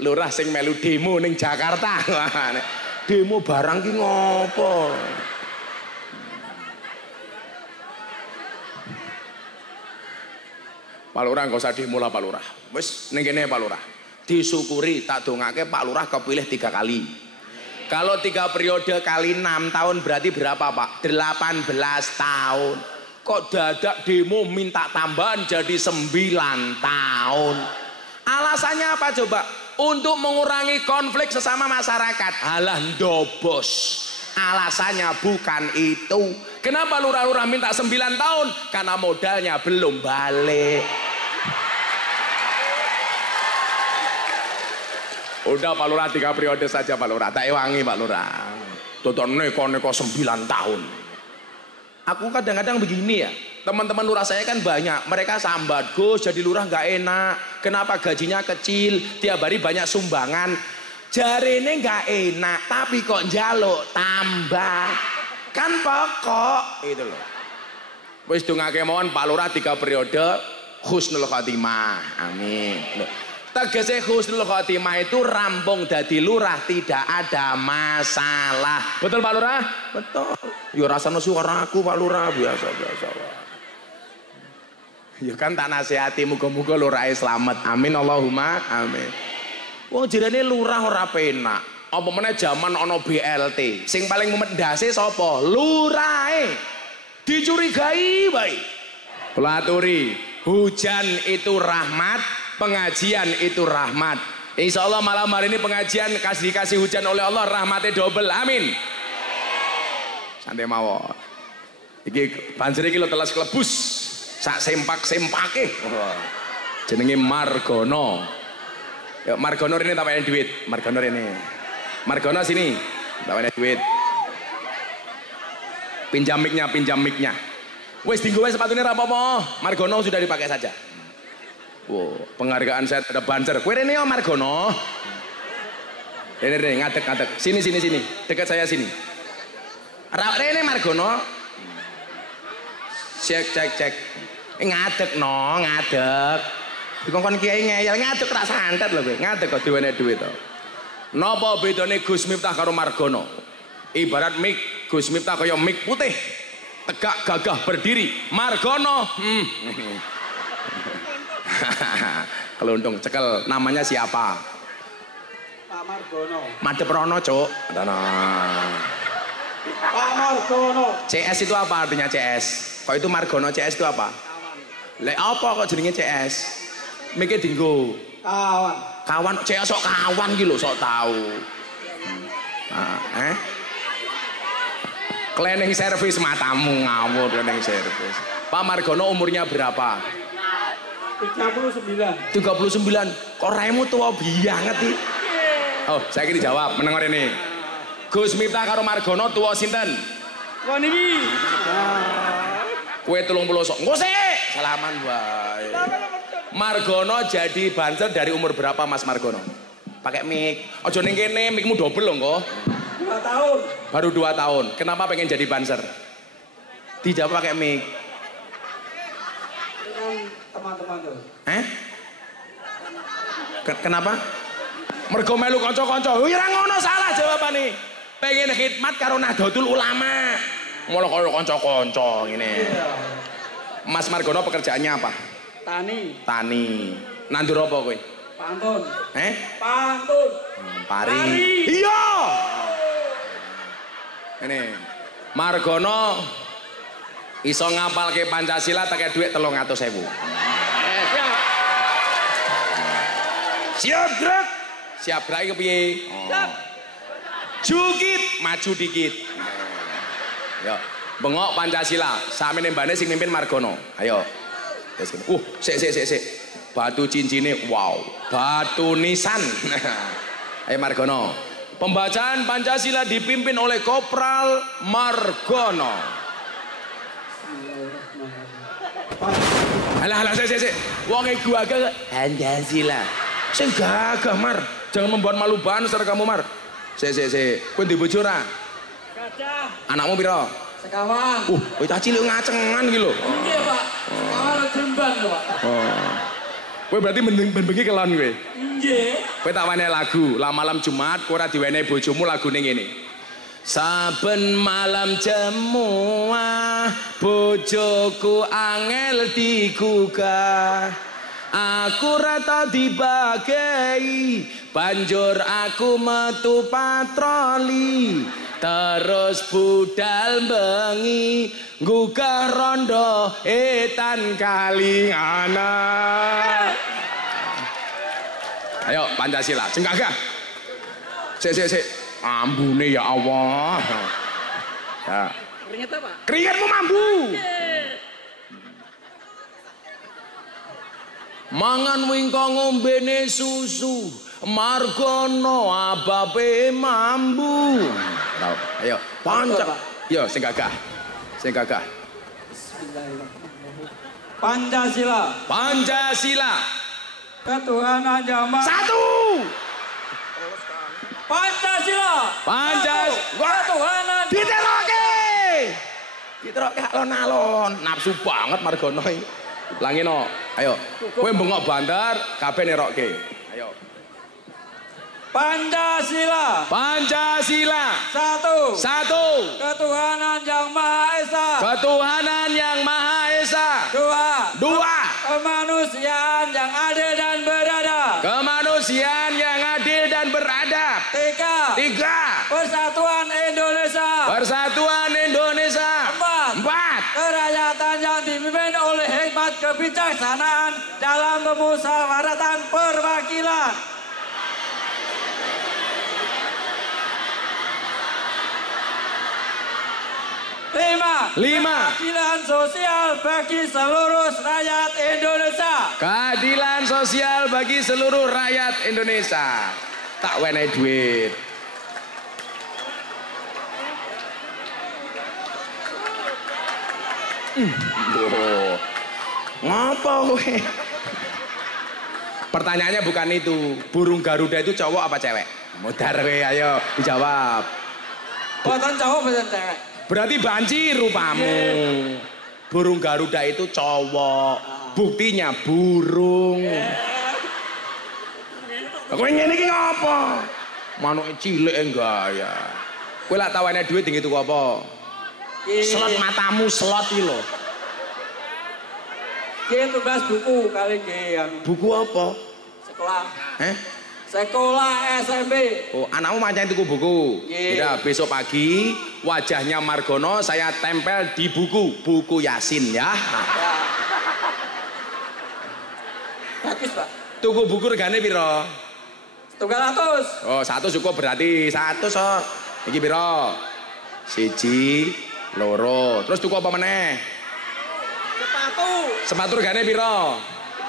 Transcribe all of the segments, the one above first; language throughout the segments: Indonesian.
Lurah sing melu demo ning Jakarta. Demo barang ki ngopo? Pak Lurah nggak usah demo lah Pak Lurah. Wis ning kene Pak Lurah. Disyukuri tak dongake Pak Lurah kepilih 3 kali. Kalau 3 periode kali 6 tahun berarti berapa Pak? 18 tahun. Kok dadak demo minta tambahan jadi 9 tahun? Alasannya apa coba? Untuk mengurangi konflik sesama masyarakat. Alah ndobos. Alasannya bukan itu. Kenapa lurah-lurah minta 9 tahun? Karena modalnya belum balik. Udah Pak Lurah 3 periode saja Pak Lurah. Tak ewangi Pak Lurah. Tonton neko 9 tahun. Aku kadang-kadang begini ya. Teman-teman lurah saya kan banyak. Mereka sambat, Gus jadi lurah nggak enak. Kenapa gajinya kecil? Tiap hari banyak sumbangan. Jarene nggak enak. Tapi kok njaluk tambah. Kan pokok. Itu loh. Wis dongake mawon Pak Lurah 3 periode. Husnul Khotimah. Amin. Loh. Tegese husnul khotimah itu rampung dadi lurah tidak ada masalah. Betul Pak Lurah? Betul. Ya rasane suara aku Pak Lurah biasa-biasa. Ya kan tak nasihati muga-muga lurahe slamet. Amin Allahumma amin. Wong jirane lurah ora penak. Apa meneh jaman ana BLT. Sing paling memendase sapa? Lurahe. Dicurigai bae. Pelaturi, hujan itu rahmat. Pengajian itu rahmat. Insya Allah malam hari ini pengajian dikasih hujan oleh Allah, rahmatnya double. Amin. Santai mawon. Iki banjir iki lho telas klebus. Sak sempak-sempake. Jenenge Margono. Ya Margono ini tak payah duit. Margono ini. Margono sini. Tak payah duit. Pinjam mic-nya. Wes tinggal sepatunya ra apa-apa. Margono sudah dipakai saja. Wow, penghargaan saya ada banser. Kowe rene yo Margono. Rene ngadeg. Sini. Dekat saya sini. Rene Margono. Cek. Ngadeg no, ngadeg. Dikongkon kiai ngeyel ngadeg ra santet lho kowe. Ngadeg kok diwene duit to. Napa bedane Gus Miftah karo Margono? Ibarat mic, Gus Miftah kaya mic putih. Tegak gagah berdiri. Margono keluntung cekel. Namanya siapa? Pak Margono. Madep Rono cuk. Pak Margono. CS itu apa artinya CS? Kok itu Margono CS itu apa? Lek apa kok jenenge CS? Mikir dinggo kawan CS sok kawan gitu sok tahu. Cleaning service matamu ngawur. Cleaning service. Pak Margono umurnya berapa? 39. Kok raimu tua banget iki? Oh, saya kira dijawab, menengok ini. Gus Miftah karo Margono tua sinten? Kok niki? Kue 30 sok. Engko sik, salaman wae. Margono jadi banser dari umur berapa Mas Margono? Pakai mic. Aja ning kene, micmu double lho engko. 2 tahun. Baru 2 tahun. Kenapa pengen jadi banser? Dijawab pakai mic. Teman-teman tuh. Kenapa? Mergo melu kanca-kanca. Ya ora ngono salah jawabane. Pengen khidmat karo Nahdlatul Ulama. Mula karo kanca-kanca ngene. Mas Margono pekerjaannya apa? Tani. Nandur apa kowe? Pantun. Pantun. Pari. Iya. Ini Margono iso ngapalke Pancasila tak duit 300.000. Siap gerak. Siap gerak kepiye? Siap. Jukit, maju dikit. Yo, bengok Pancasila. Samene mbane sing mimpin Margono. Ayo. Sik. Batu cincine, wow. Batu nisan. Ayo Margono. Pembacaan Pancasila dipimpin oleh Kopral Margono. Alah, sik. Wong e gagah Pancasila. Sing gagah Mar, jangan membuat malu banget kamu Mar. Sik. Kowe ndek bojo ora? Gajah. Anakmu piro? Sekawan. Kowe cah cilik ngacengan iki lho. Iya, Pak. Sekawan Jemban lho, Pak. Kowe berarti bengi kelon kowe. Nggih. Kowe tak wene lagu, lah malam Jumat kowe ora diwenehi bojomu lagune ngene. Saben malam jemuah bojoku angel digugah. Aku rata dibagei banjur aku metu patroli. Terus budal bengi gugah rondo etan kali anak. Ayo Pancasila, sing gagah. Sik. Ambune ya Allah. Ya. Keringet apa? Keringetmu mambu. Mangan wingko ngombene susu, margono ababe mambu. Ayo, panca. Yo, sing gagah. Bismillahirrahmanirrahim. Pancasila. Ketuhanan yang Maha. Satu. Pancasila. Ketuhanan. Diteroke alon-alon. Nafsu banget margono iki. Langino, ayo. Kowe bengok bandar, kabeh nerokke. Ayo. Pancasila. Satu. Ketuhanan yang Maha Esa. Dua. Kemanusiaan yang adil dan beradab. Tiga. Persatuan Indonesia. Empat. Kerakyatan yang dipimpin oleh hikmat kebijaksanaan dalam pemusyawaratan perwakilan. 5. Keadilan sosial bagi seluruh rakyat Indonesia. Keadilan sosial bagi seluruh rakyat Indonesia. Tak wenehi duit. Ngapa kowe? Pertanyaannya bukan itu. Burung Garuda itu cowok apa cewek? Mudar kowe, ayo dijawab. Buatan cowok buatan cewek. Berarti banci rupamu. Burung Garuda itu cowok. Buktinya burung. Kowe ngene iki ngapa? Manuke cilik enggak ya. Kowe lak tawane duit tinggi tuku apa? Slot matamu slot iki lho. Ki tugas buku kali ki anu. Buku apa? Sekolah. Sekolah SMP. Oh, anakmu macam tuku buku. Ya, besok pagi wajahnya Margono saya tempel di buku Yasin ya. Bagus, Pak. Tuku buku regane piro? 300. Oh, 1 cukup berarti 1 so. Iki piro? 1, 2. Terus tuku apa meneh? Sepatu regane piro?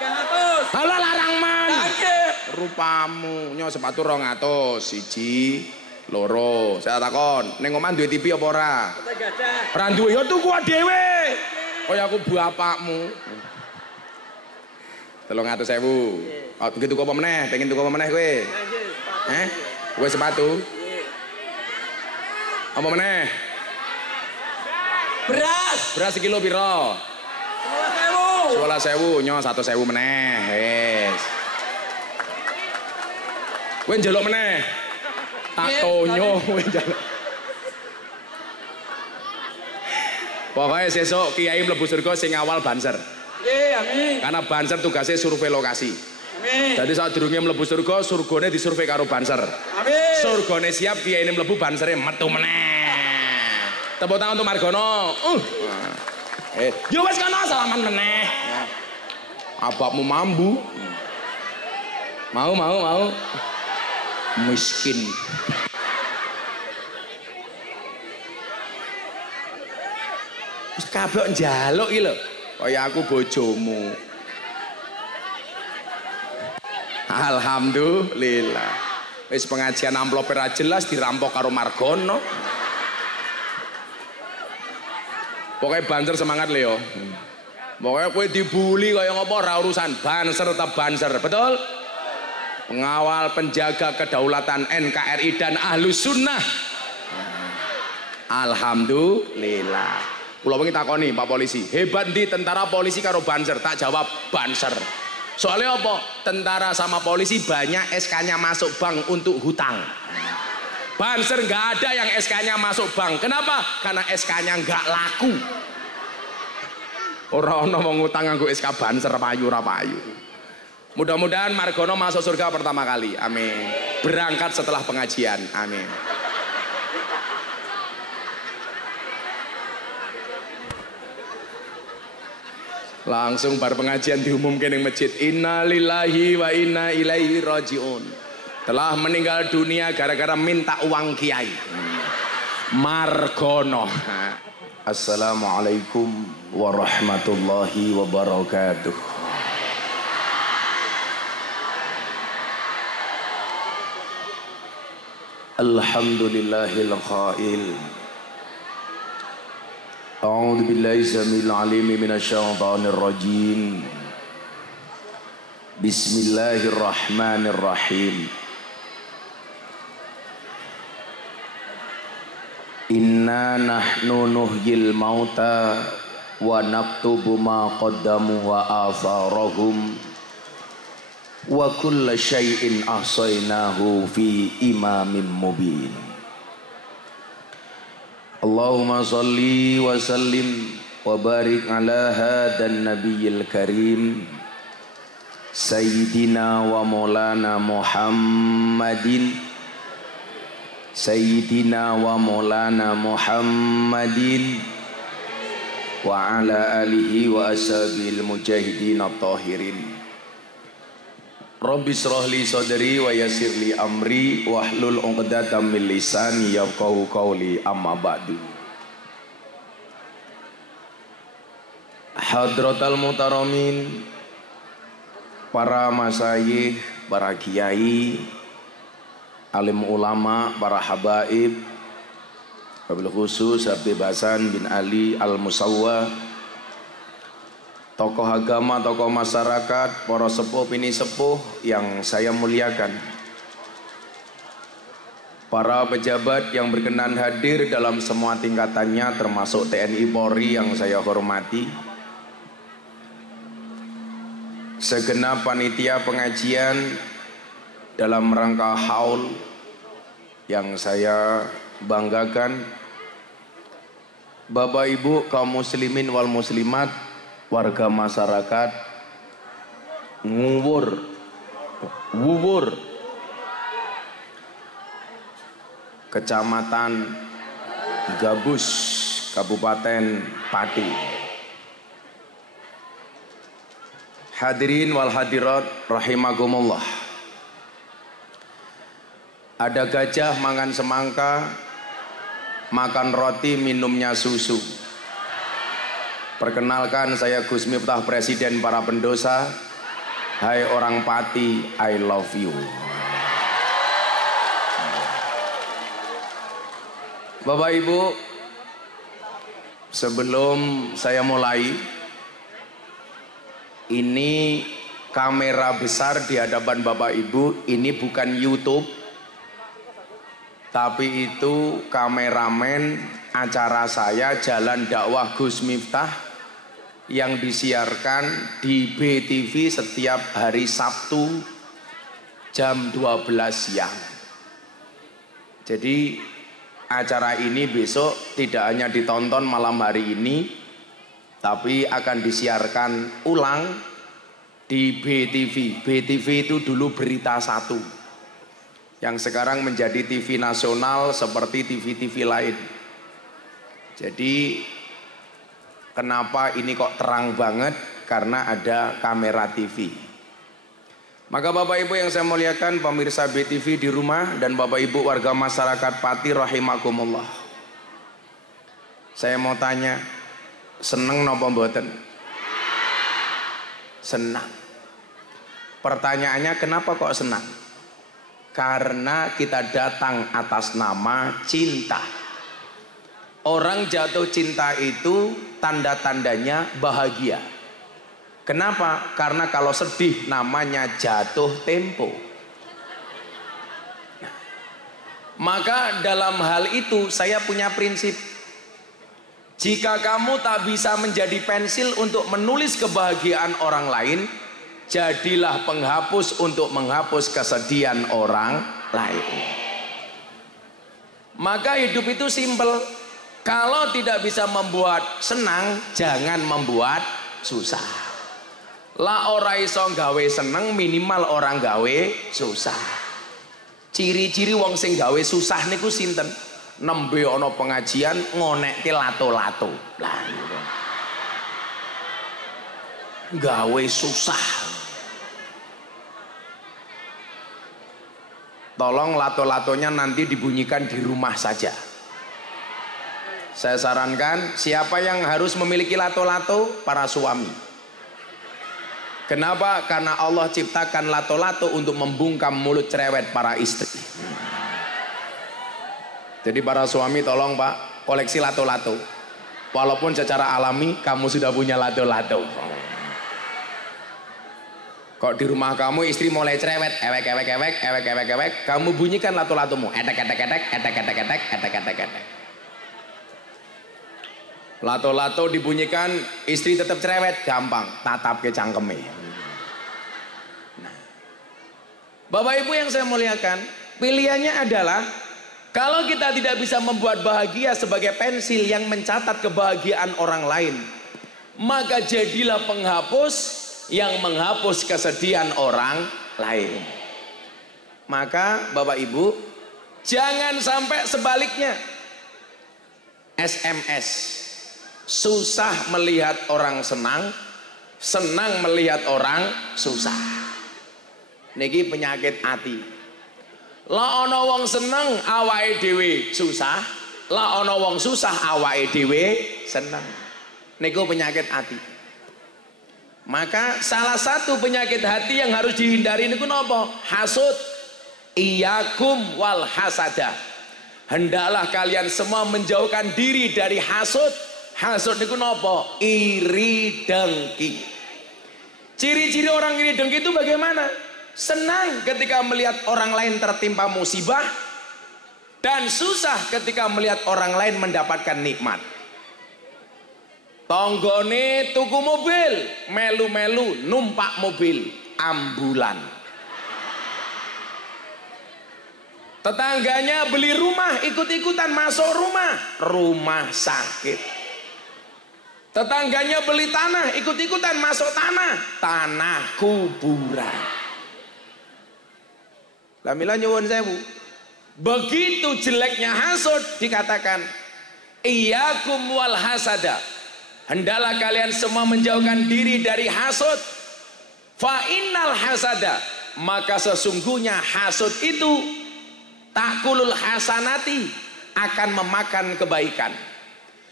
300. Halah larang man. Nggih. Rupamu nyo sepatu 200. 1, 2. Saya takon, ning omah duwe TV apa ora? Ora duwe ya tuku dhewe. Kaya aku bapakmu. 300.000. Oh, tuku apa meneh? Pengen tuku apa meneh kowe? Kowe sepatu? Apa meneh? Beras sekilo piro? 12.000, nyo 1.000 meneh. Wis. Kowe njaluk meneh. Tak tonyo kowe njaluk. Pokoknya sesuk Kiai mlebu surga sing awal banser. Nggih, amin. Karena banser tugasnya survei lokasi. Amin. Jadi saat durungnya mlebu surga, surgane disurvei karo banser. Amin. Surgane siap, Kiai ini mlebu bansere metu meneh. Tepuk tangan untuk Margono. Yo wis kono salaman meneh. Abakmu mambu. Mau. Miskin. Wis kabeh njaluk iki lho. Kaya aku bojomu. Alhamdulillah. Wis pengajian amplop ora jelas dirampok karo Margono. Pokoknya banser semangat Leo. Pokoknya kowe dibully kaya ngopo ora urusan, banser tetap banser, betul? Pengawal penjaga kedaulatan NKRI dan Ahlus Sunnah. Alhamdulillah. Kula wingi takoni Pak Polisi, hebat ndi tentara polisi karo banser? Tak jawab banser. Soalnya apa? Tentara sama polisi banyak SK-nya masuk bank untuk hutang. Banser nggak ada yang SK-nya masuk bank. Kenapa? Karena SK-nya nggak laku. Orang mau ngutang nganggo SK Banser payu ora payu. Mudah-mudahan Margono masuk surga pertama kali. Amin. Berangkat setelah pengajian. Amin. Langsung bar pengajian diumumkan di masjid, inna lillahi wa inna ilaihi rajiun. Telah meninggal dunia gara-gara minta uang kiai. Margono. Assalamualaikum warahmatullahi wabarakatuh. Alhamdulillahil qail. A'udzu billahi samil alim minasyaitonir rajim. Bismillahirrahmanirrahim. Inna nahnu nuhyil mauta wa naktubu ma qaddamu wa atharahum wa kulla syai'in ahsaynahu fi imamin mubin. Allahumma salli wa sallim wa barik ala hadan nabiyil karim Sayyidina wa maulana Muhammadin Sayyidina wa maulana Muhammadin wa ala alihi wa ashabil mujahidin at-tahirin. Rabbi shrah li sadri wa yassir li amri wahlul 'uqdatam min lisani yafqahu qawli, amma ba'du. Hadratal mutaramin, para masyayikh, para kiai, alim ulama, para habaib, wabil khusus Habib Hasan bin Ali Al-Musawwa, tokoh agama, tokoh masyarakat, para sepuh ini sepuh yang saya muliakan, para pejabat yang berkenan hadir dalam semua tingkatannya termasuk TNI Polri yang saya hormati, segenap panitia pengajian dalam rangka haul yang saya banggakan, Bapak Ibu kaum muslimin wal muslimat, warga masyarakat Wuwur Kecamatan Gabus, Kabupaten Pati. Hadirin wal hadirat rahimakumullah. Ada gajah makan semangka, makan roti, minumnya susu. Perkenalkan, saya Gus Miftah, Presiden para pendosa. Hai orang Pati, I love you. Bapak Ibu, sebelum saya mulai, ini kamera besar di hadapan Bapak Ibu, ini bukan YouTube, tapi itu kameramen acara saya Jalan Dakwah Gus Miftah yang disiarkan di BTV setiap hari Sabtu jam 12 siang. Jadi acara ini besok tidak hanya ditonton malam hari ini, tapi akan disiarkan ulang di BTV. BTV itu dulu Berita Satu, yang sekarang menjadi TV nasional seperti TV-TV lain. Jadi kenapa ini kok terang banget? Karena ada kamera TV. Maka Bapak Ibu yang saya muliakan, pemirsa BTV di rumah dan Bapak Ibu warga masyarakat Pati rahimakumullah, saya mau tanya, seneng napa mboten? Senang. Pertanyaannya, kenapa kok senang? Karena kita datang atas nama cinta. Orang jatuh cinta itu tanda-tandanya bahagia. Kenapa? Karena kalau sedih namanya jatuh tempo. Maka dalam hal itu saya punya prinsip. Jika kamu tak bisa menjadi pensil untuk menulis kebahagiaan orang lain, Jadilah penghapus untuk menghapus kesedihan orang lain. Maka hidup itu simpel. Kalau tidak bisa membuat senang, jangan membuat susah. La ora iso gawe seneng, minimal orang gawe susah. Ciri-ciri wong sing gawe susah niku sinten? Nembe ana pengajian ngonekke lato-lato. Lah gawe susah. Tolong lato-latonya nanti dibunyikan di rumah saja. Saya sarankan siapa yang harus memiliki lato-lato? Para suami. Kenapa? Karena Allah ciptakan lato-lato untuk membungkam mulut cerewet para istri. Jadi para suami tolong Pak, koleksi lato-lato. Walaupun secara alami kamu sudah punya lato-lato. Kok di rumah kamu istri mulai cerewet, ewek, kamu bunyikan lato-latomu, etek. Lato-lato dibunyikan, istri tetap cerewet, gampang, tatap ke cangkeme. Nah. Bapak Ibu yang saya muliakan, pilihannya adalah kalau kita tidak bisa membuat bahagia sebagai pensil yang mencatat kebahagiaan orang lain, maka jadilah penghapus yang menghapus kesedihan orang lain. Maka Bapak Ibu, jangan sampai sebaliknya. SMS, susah melihat orang senang, senang melihat orang susah. Niki penyakit hati. La ana wong seneng awake dhewe susah, la ana wong susah awake dhewe seneng. Niku penyakit hati. Maka salah satu penyakit hati yang harus dihindari niku napa? Hasud. Iyakum wal hasada. Hendaklah kalian semua menjauhkan diri dari hasud. Hasud niku napa? Iri dengki. Ciri-ciri orang iri dengki itu bagaimana? Senang ketika melihat orang lain tertimpa musibah, dan susah ketika melihat orang lain mendapatkan nikmat. Tonggone tuku mobil, melu-melu numpak mobil ambulan. Tetangganya beli rumah, ikut-ikutan masuk rumah sakit. Tetangganya beli tanah, ikut-ikutan masuk tanah kuburan. Lamilah nyuwun sewu. Begitu jeleknya hasud dikatakan, iyakum wal hasada. Hendaklah kalian semua menjauhkan diri dari hasud. Fa innal hasada, maka sesungguhnya hasud itu takulul hasanati, akan memakan kebaikan.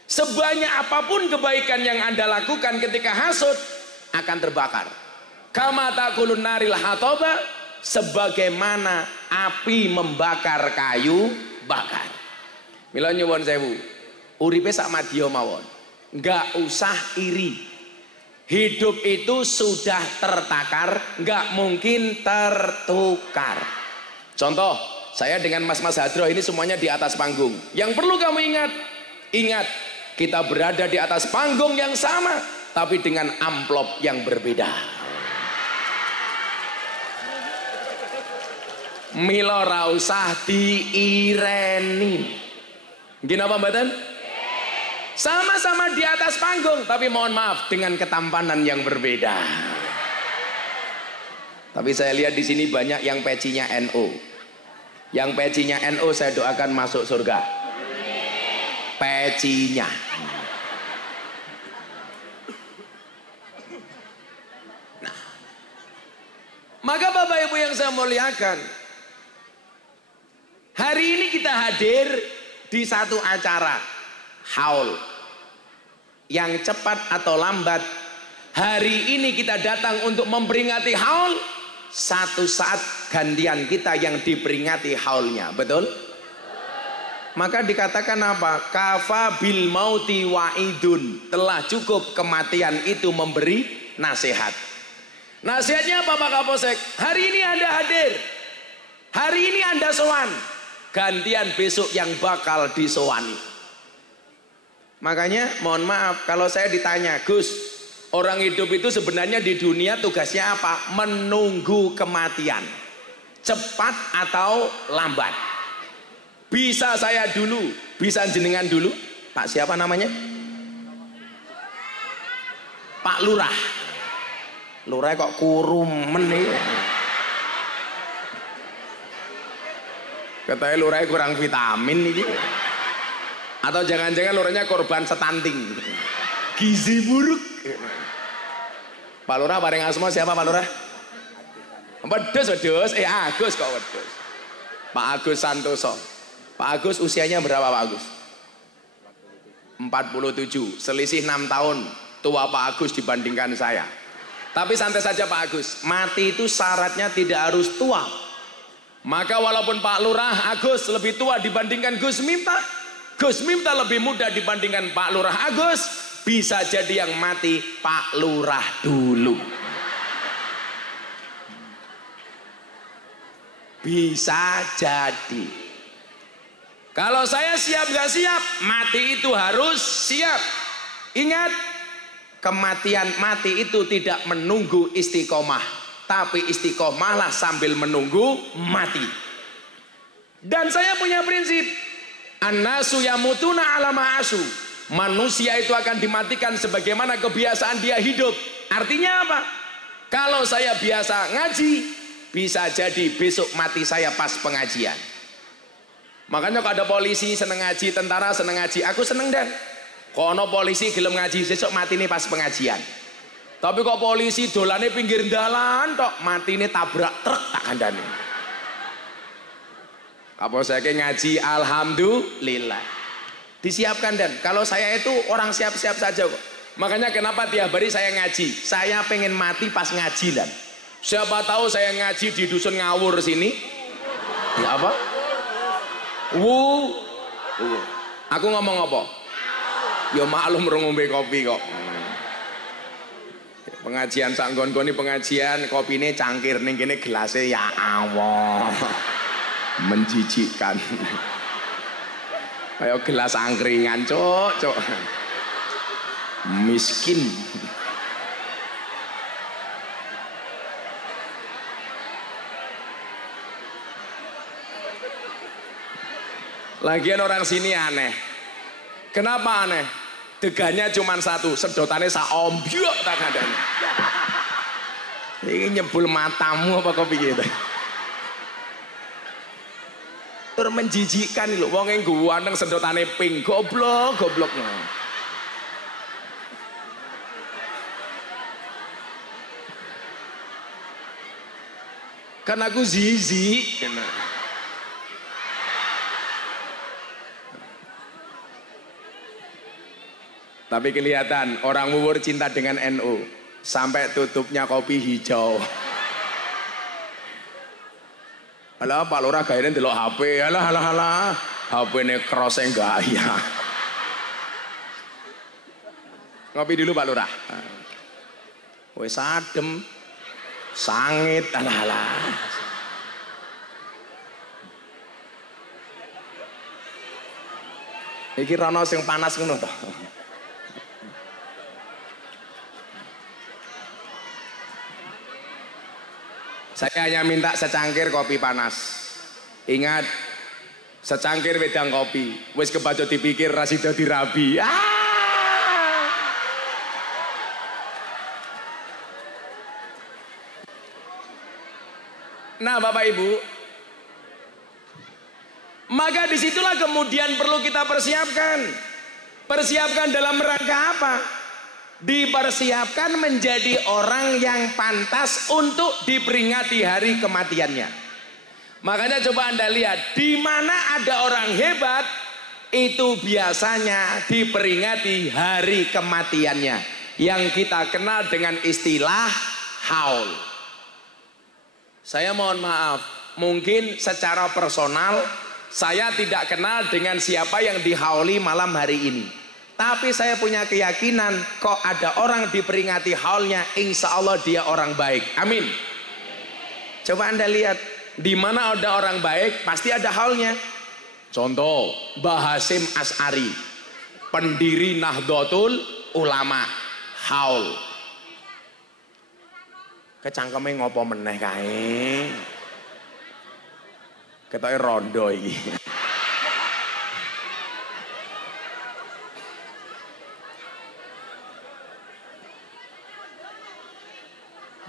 Sebanyak apapun kebaikan yang Anda lakukan ketika hasud akan terbakar. Kama takulun naril hatoba, sebagaimana api membakar kayu bakar. Mila nyuwun sewu, uripe sak madya mawon. Enggak usah iri. Hidup itu sudah tertakar, enggak mungkin tertukar. Contoh, saya dengan Mas Hadro ini semuanya di atas panggung. Yang perlu kamu ingat, kita berada di atas panggung yang sama, tapi dengan amplop yang berbeda. Mila ra usah diireni. Nggih napa mboten? Sama-sama di atas panggung, tapi mohon maaf dengan ketampanan yang berbeda. Tapi saya lihat di sini banyak yang pecinya NU. Yang pecinya NU saya doakan masuk surga. Pecinya. Nah, maka Bapak Ibu yang saya muliakan, hari ini kita hadir di satu acara haul. Yang cepat atau lambat, hari ini kita datang untuk memperingati haul. Satu saat gantian kita yang diperingati haulnya, betul? Maka dikatakan apa? Kafa bil mauti wa'idun. Telah cukup kematian itu memberi nasihat. Nasihatnya apa Pak Kapolsek? Hari ini Anda hadir, hari ini Anda sowan, gantian besok yang bakal disowani. Makanya mohon maaf kalau saya ditanya, Gus, Orang hidup itu sebenarnya di dunia tugasnya apa? Menunggu kematian. Cepat atau lambat. Bisa saya dulu, bisa jenengan dulu. Pak siapa namanya? Pak Lurah. Lurah kok kurumen nih. Katanya lurah kurang vitamin nih. Atau jangan-jangan lurahnya korban stunting. Gizi buruk. Pak Lurah bareng asma siapa Pak Lurah? Wedhus. Agus kok wedhus. Pak Agus Santoso. Pak Agus usianya berapa Pak Agus? 47. Selisih 6 tahun tua Pak Agus dibandingkan saya. Tapi santai saja Pak Agus. Mati itu syaratnya tidak harus tua. Maka walaupun Pak Lurah Agus lebih tua dibandingkan Gus Miftah, Gus Miftah lebih muda dibandingkan Pak Lurah Agus, bisa jadi yang mati Pak Lurah dulu. Bisa jadi. Kalau saya siap gak siap, mati itu harus siap. Ingat, kematian mati itu tidak menunggu istiqomah, tapi istiqomahlah sambil menunggu mati. Dan saya punya prinsip, annasu yamutuna ala ma'asu. Manusia itu akan dimatikan sebagaimana kebiasaan dia hidup. Artinya apa? Kalau saya biasa ngaji, bisa jadi besok mati saya pas pengajian. Makanya kalau ada polisi seneng ngaji, tentara seneng ngaji, aku seneng dan kono polisi gelem ngaji, besok mati nih pas pengajian. Tapi kok polisi dolane pinggir dalan tok, mati nih tabrak truk tak kandani. Apa saya ngaji alhamdulillah. Disiapkan dan kalau saya itu orang siap-siap saja kok. Makanya kenapa tiap hari saya ngaji? Saya pengen mati pas ngaji dan. Siapa tahu saya ngaji di dusun ngawur sini. Ya apa? Aku ngomong apa? Ya maklum ngombe kopi kok. Pengajian sanggon-goni pengajian kopine cangkir ning kene gelasnya ya Allah. Menjijikkan. Kayak gelas angkringan, cok. Miskin. Lagian orang sini aneh. Kenapa aneh? Degannya cuma satu, sedotannya saombyok tak adanya. Ini nyebul matamu apa kau pikir? Menjijikkan lho, wong yang ganteng sedotane pink, goblok. Kan aku zizi. Tapi kelihatan orang Wuwur cinta dengan NU sampai tutupnya kopi hijau. Alah Pak Lurah gayane ndelok HP, alah. HP-ne krose gaya. Ngopi dulu Pak Lurah. Wis adem. Sangit alah. Iki rono sing panas ngono to. Saya hanya minta secangkir kopi panas. Ingat, secangkir wedang kopi. Wis kebaca dipikir rasida dirabi. Nah Bapak Ibu, maka disitulah kemudian perlu kita persiapkan. Persiapkan dalam rangka apa? Dipersiapkan menjadi orang yang pantas untuk diperingati hari kematiannya. Makanya coba Anda lihat, di mana ada orang hebat itu biasanya diperingati hari kematiannya, yang kita kenal dengan istilah haul. Saya mohon maaf, mungkin secara personal saya tidak kenal dengan siapa yang dihauli malam hari ini. Tapi saya punya keyakinan kok ada orang diperingati haulnya, insya Allah dia orang baik. Amin. Coba Anda lihat, di mana ada orang baik pasti ada haulnya. Contoh, Mbah Hasyim Asy'ari, pendiri Nahdlatul Ulama, haul. Kecangkeme ngopo meneh kae? Ketoke rondo iki.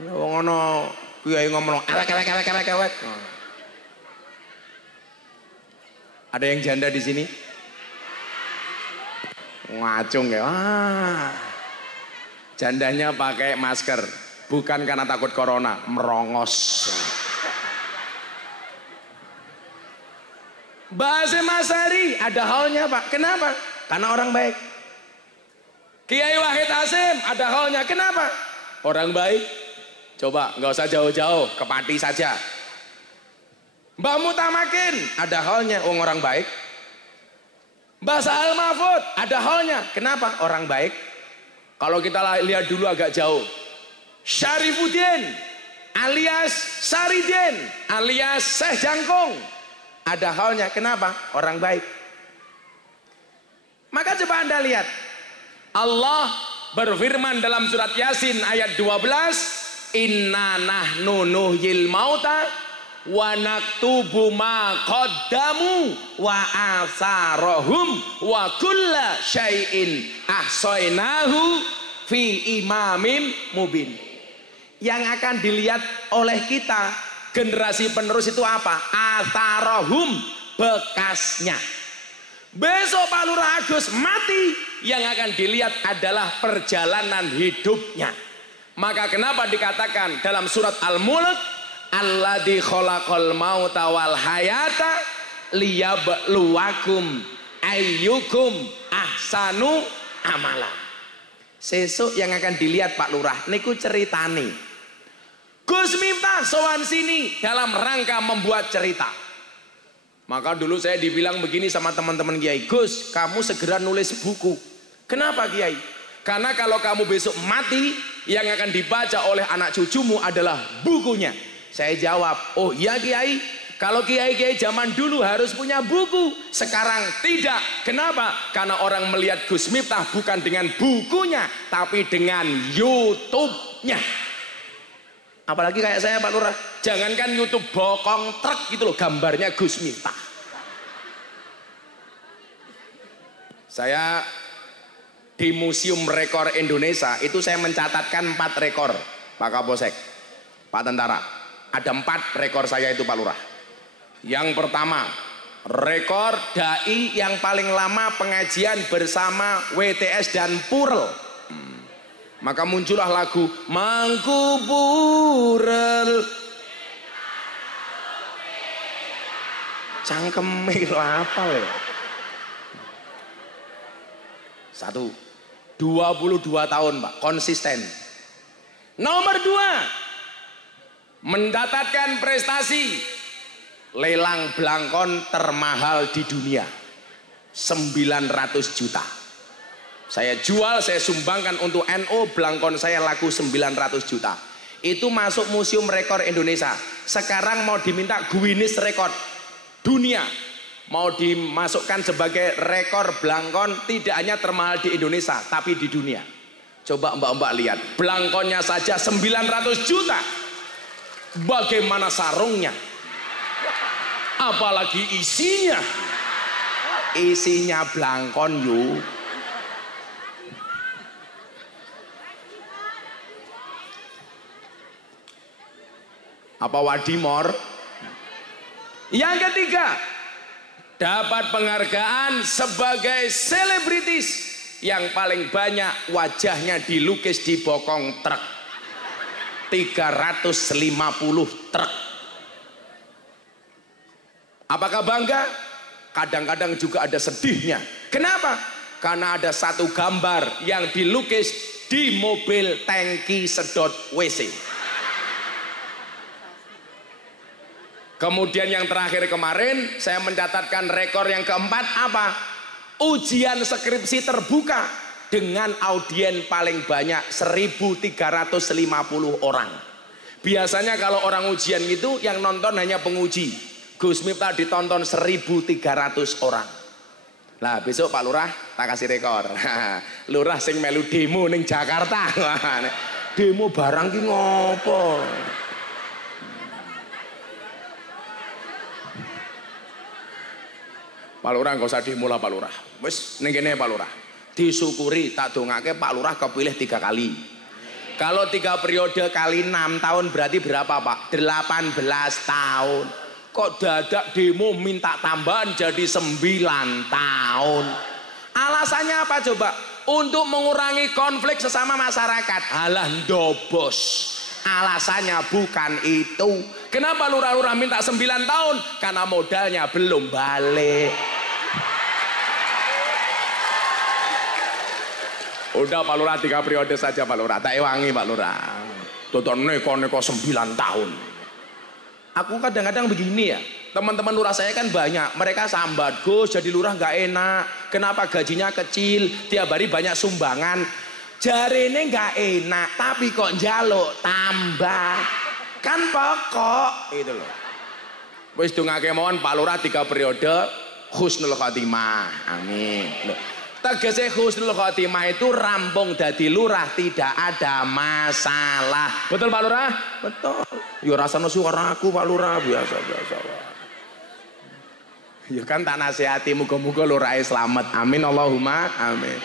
Wong ana kiai ngomong elek. Ada yang janda di sini? Ngacung ya. Wah. Jandanya pakai masker, bukan karena takut corona, merongos. Bahasa Mas Hari ada halnya Pak. Kenapa? Karena orang baik. Kiai Wahid Hasyim ada halnya. Kenapa? Orang baik. Coba nggak usah jauh-jauh, ke Pati saja. Mbah Mutamakin ada halnya, orang baik. Mbah Sa'al Mahfud ada halnya. Kenapa? Orang baik. Kalau kita lihat dulu agak jauh, Syarifuddin alias Saridin alias Syekh Jangkung ada halnya. Kenapa? Orang baik. Maka coba Anda lihat, Allah berfirman dalam surat Yasin ayat 12, inna nahnu nuhyil mauta wa naktubu ma qaddamu wa asarahum wa kulla syai'in ahsainahu fi imamin mubin. Yang akan dilihat oleh kita generasi penerus itu apa? Asarahum, bekasnya. Besok Pak Lurah Agus mati, yang akan dilihat adalah perjalanan hidupnya. Maka kenapa dikatakan dalam surat Al-Mulk, alladzi khalaqal mauta wal hayata liyabluwakum ayyukum ahsanu amala. Sesuk yang akan dilihat Pak Lurah niku ceritane Gus Miftah sowan sini dalam rangka membuat cerita. Maka dulu saya dibilang begini sama teman-teman Kiai, Gus kamu segera nulis buku. Kenapa Kiai? Karena kalau kamu besok mati, yang akan dibaca oleh anak cucumu adalah bukunya. Saya jawab, oh iya Kiai, kalau kiai-kiai zaman dulu harus punya buku, sekarang tidak. Kenapa? Karena orang melihat Gus Miftah bukan dengan bukunya, tapi dengan YouTube-nya. Apalagi kayak saya Pak Lurah, jangankan YouTube bokong truk gitu loh, gambarnya Gus Miftah. Saya di Museum Rekor Indonesia itu saya mencatatkan 4 rekor Pak Kapolsek, Pak Tentara. Ada 4 rekor saya itu Pak Lurah. Yang pertama, rekor dai yang paling lama pengajian bersama WTS dan Purel. Maka muncullah lagu Mangkupurel. Cangkeme lo apa ya? 22 tahun Pak, konsisten. Nomor 2, mencatatkan prestasi lelang belangkon termahal di dunia, 900 juta. Saya jual, saya sumbangkan untuk NU, belangkon saya laku 900 juta. Itu masuk Museum Rekor Indonesia. Sekarang mau diminta Guinness Rekor dunia, mau dimasukkan sebagai rekor belangkon tidak hanya termahal di Indonesia tapi di dunia. Coba mbak-mbak lihat, belangkonnya saja 900 juta. Bagaimana sarungnya? Apalagi isinya. Isinya belangkon yuk. Apa wadimor? Yang ketiga, dapat penghargaan sebagai selebritis yang paling banyak wajahnya dilukis di bokong truk, 350 truk. Apakah bangga? Kadang-kadang juga ada sedihnya. Kenapa? Karena ada satu gambar yang dilukis di mobil tangki sedot WC. Kemudian yang terakhir kemarin saya mencatatkan rekor yang keempat apa? Ujian skripsi terbuka dengan audien paling banyak 1.350 orang. Biasanya kalau orang ujian itu yang nonton hanya penguji. Gus Miftah ditonton 1.300 orang. Nah besok Pak Lurah tak kasih rekor. Lurah sing melu demo ning Jakarta. Demo barang ki ngopo? Pak Lurah nggak usah demo lah Pak Lurah. Wis ning kene Pak Lurah. Disyukuri tak dongake Pak Lurah kepilih 3 kali. Kalau 3 periode kali 6 tahun berarti berapa Pak? 18 tahun. Kok dadak demo minta tambahan jadi 9 tahun? Alasannya apa coba? Untuk mengurangi konflik sesama masyarakat. Alah ndobos. Alasannya bukan itu. Kenapa lurah-lurah minta 9 tahun? Karena modalnya belum balik. Udah Pak Lurah 3 periode saja Pak Lurah. Tak ewangi Pak Lurah. Tonton neko-neko 9 tahun. Aku kadang-kadang begini ya. Teman-teman lurah saya kan banyak. Mereka sambat, Gus jadi lurah nggak enak. Kenapa gajinya kecil? Tiap hari banyak sumbangan. Jarene nggak enak. Tapi kok njaluk tambah. Kan pokok. Itu loh. Wis dongake mawon Pak Lurah 3 periode. Husnul Khotimah. Amin. Loh. Tegese husnul khotimah itu rampung dadi lurah tidak ada masalah. Betul Pak Lurah? Betul. Ya rasane suara aku Pak Lurah biasa-biasa. Ya kan tak nasihati muga-muga lurahe slamet. Amin Allahumma amin.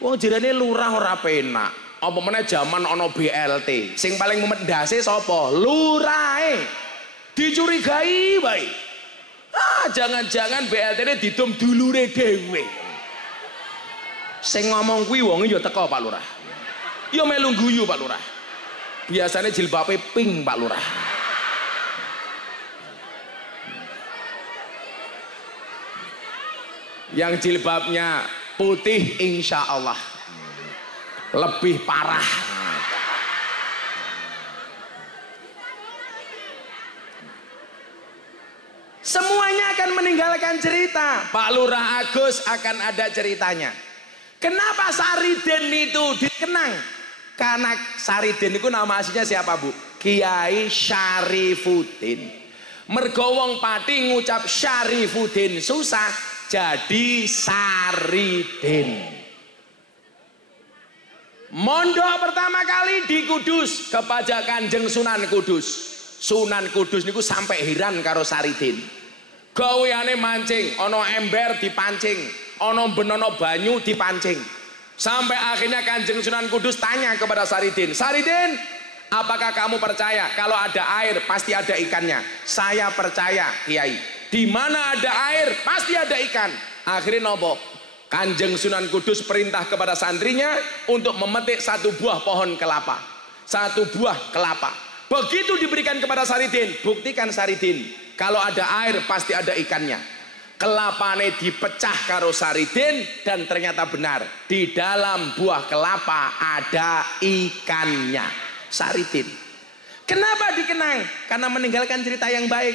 Wong jirane lurah ora penak. Apa meneh jaman ana BLT. Sing paling memedase sapa? Lurahe. Dicurigai bae. Jangan-jangan BLT-ne didum dulure dhewe. Sing ngomong kuwi wong ya teko Pak Lurah. Ya melu guyu Pak Lurah. Biasanya jilbabe pink Pak Lurah. Yang jilbabnya putih insya Allah lebih parah. Semuanya akan meninggalkan cerita. Pak Lurah Agus akan ada ceritanya. Kenapa Saridin itu dikenang? Karena Saridin itu nama aslinya siapa Bu? Kiai Syarifuddin. Mergo wong Pati ngucap Syarifuddin susah, jadi Saridin. Mondok pertama kali di Kudus kepada Kanjeng Sunan Kudus. Sunan Kudus niku sampai heran karo Saridin. Gaweane mancing, ono ember dipancing. Ono benono banyu dipancing. Sampai akhirnya Kanjeng Sunan Kudus tanya kepada Saridin, Saridin, apakah kamu percaya kalau ada air pasti ada ikannya? Saya percaya Kiai. Di mana ada air pasti ada ikan. Akhirnya nopo? Kanjeng Sunan Kudus perintah kepada santrinya untuk memetik 1 buah pohon kelapa. 1 buah kelapa. Begitu diberikan kepada Saridin, buktikan Saridin, kalau ada air pasti ada ikannya. Kelapane dipecah karo Saridin dan ternyata benar di dalam buah kelapa ada ikannya. Saridin. Kenapa dikenang? Karena meninggalkan cerita yang baik.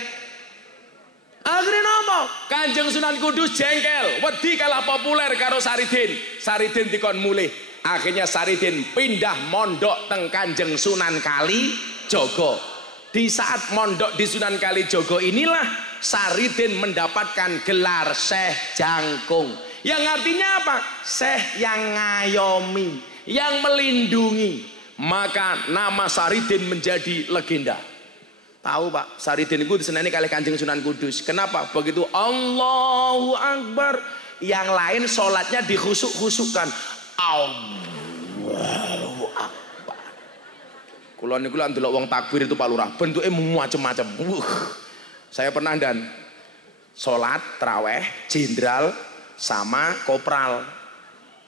Akhirnya nopo? Kanjeng Sunan Kudus jengkel, wedi kalah populer karo Saridin. Saridin dikon mulih. Akhirnya Saridin pindah mondok teng Kanjeng Sunan Kalijogo. Di saat mondok di Sunan Kalijogo inilah Saridin mendapatkan gelar Syekh Jangkung. Yang artinya apa? Syekh yang ngayomi, yang melindungi. Maka nama Saridin menjadi legenda. Tahu Pak, Saridin itu diseneni kali Kanjeng Sunan Kudus. Kenapa? Begitu Allahu Akbar, yang lain sholatnya dikhusuk-khusukkan. Allahu Akbar. Kula niku lak ndelok wong takbir itu Pak Lurah, bentuknya macam-macam. Saya pernah dan sholat teraweh jenderal sama kopral.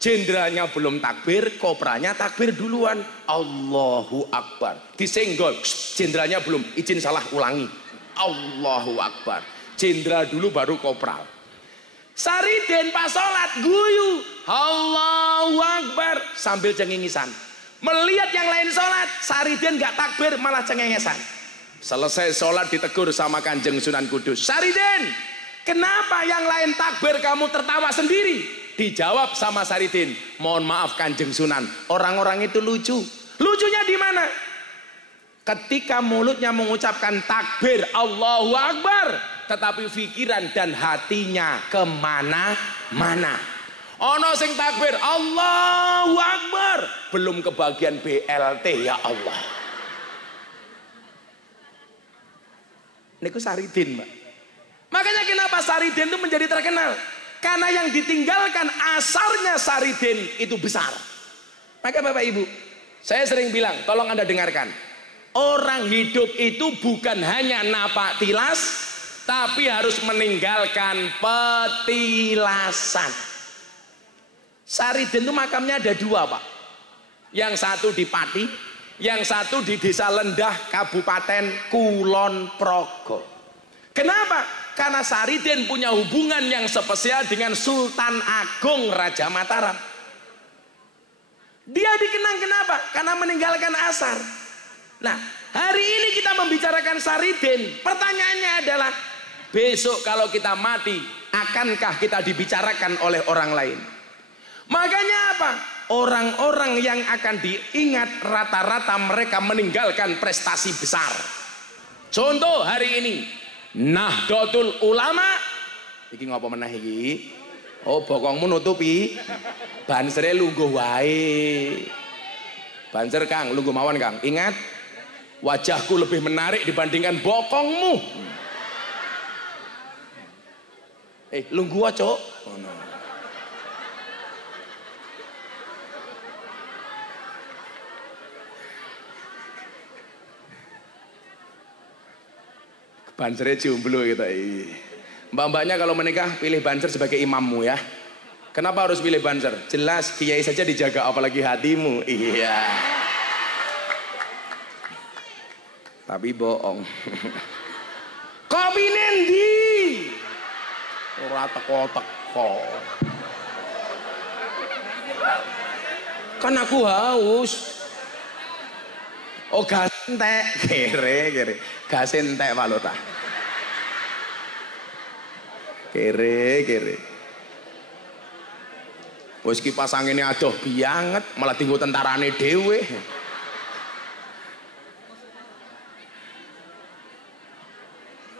Jenderalnya belum takbir, kopralnya takbir duluan. Allahu Akbar. Disenggol, jenderalnya belum, izin salah ulangi. Allahu Akbar. Jenderal dulu baru kopral. Saridin pas sholat guyu Allahu Akbar sambil cengengesan. Melihat yang lain sholat, Saridin gak takbir malah cengengesan. Selesai sholat ditegur sama Kanjeng Sunan Kudus. Saridin, kenapa yang lain takbir kamu tertawa sendiri? Dijawab sama Saridin, mohon maaf Kanjeng Sunan, orang-orang itu lucu. Lucunya di mana? Ketika mulutnya mengucapkan takbir Allahu Akbar, tetapi pikiran dan hatinya kemana-mana. Ono sing takbir Allahu Akbar, belum kebagian BLT ya Allah. Niku Saridin, Mbak. Makanya kenapa Saridin itu menjadi terkenal? Karena yang ditinggalkan asarnya Saridin itu besar. Maka Bapak Ibu, saya sering bilang, tolong Anda dengarkan. Orang hidup itu bukan hanya napak tilas, tapi harus meninggalkan petilasan. Saridin itu makamnya ada dua, Pak. Yang satu di Pati, yang satu di Desa Lendah, Kabupaten Kulon Progo. Kenapa? Karena Saridin punya hubungan yang spesial dengan Sultan Agung Raja Mataram. Dia dikenang kenapa? Karena meninggalkan asar. Nah, hari ini kita membicarakan Saridin. Pertanyaannya adalah, besok kalau kita mati, akankah kita dibicarakan oleh orang lain? Makanya apa? Orang-orang yang akan diingat rata-rata mereka meninggalkan prestasi besar. Contoh hari ini, Nahdlatul Ulama. Iki ngapa meneh iki? Oh, bokongmu nutupi. Bansere lungguh wae. Banser Kang, lungguh mawon Kang. Ingat, wajahku lebih menarik dibandingkan bokongmu. Lungguh wae, Cuk. Ngono. Bansernya jomblo gitu. Mbak-mbaknya kalau menikah pilih banser sebagai imammu ya. Kenapa harus pilih banser? Jelas kiai saja dijaga, apalagi hatimu. Iya. Tapi bohong. Kopi nendi. Ora teko-teko. Kan aku haus. Oh gas entek, kere. Gas entek Pak Lota. Kere. Wis kipas angine adoh bianget, malah tinggu tentarane dhewe.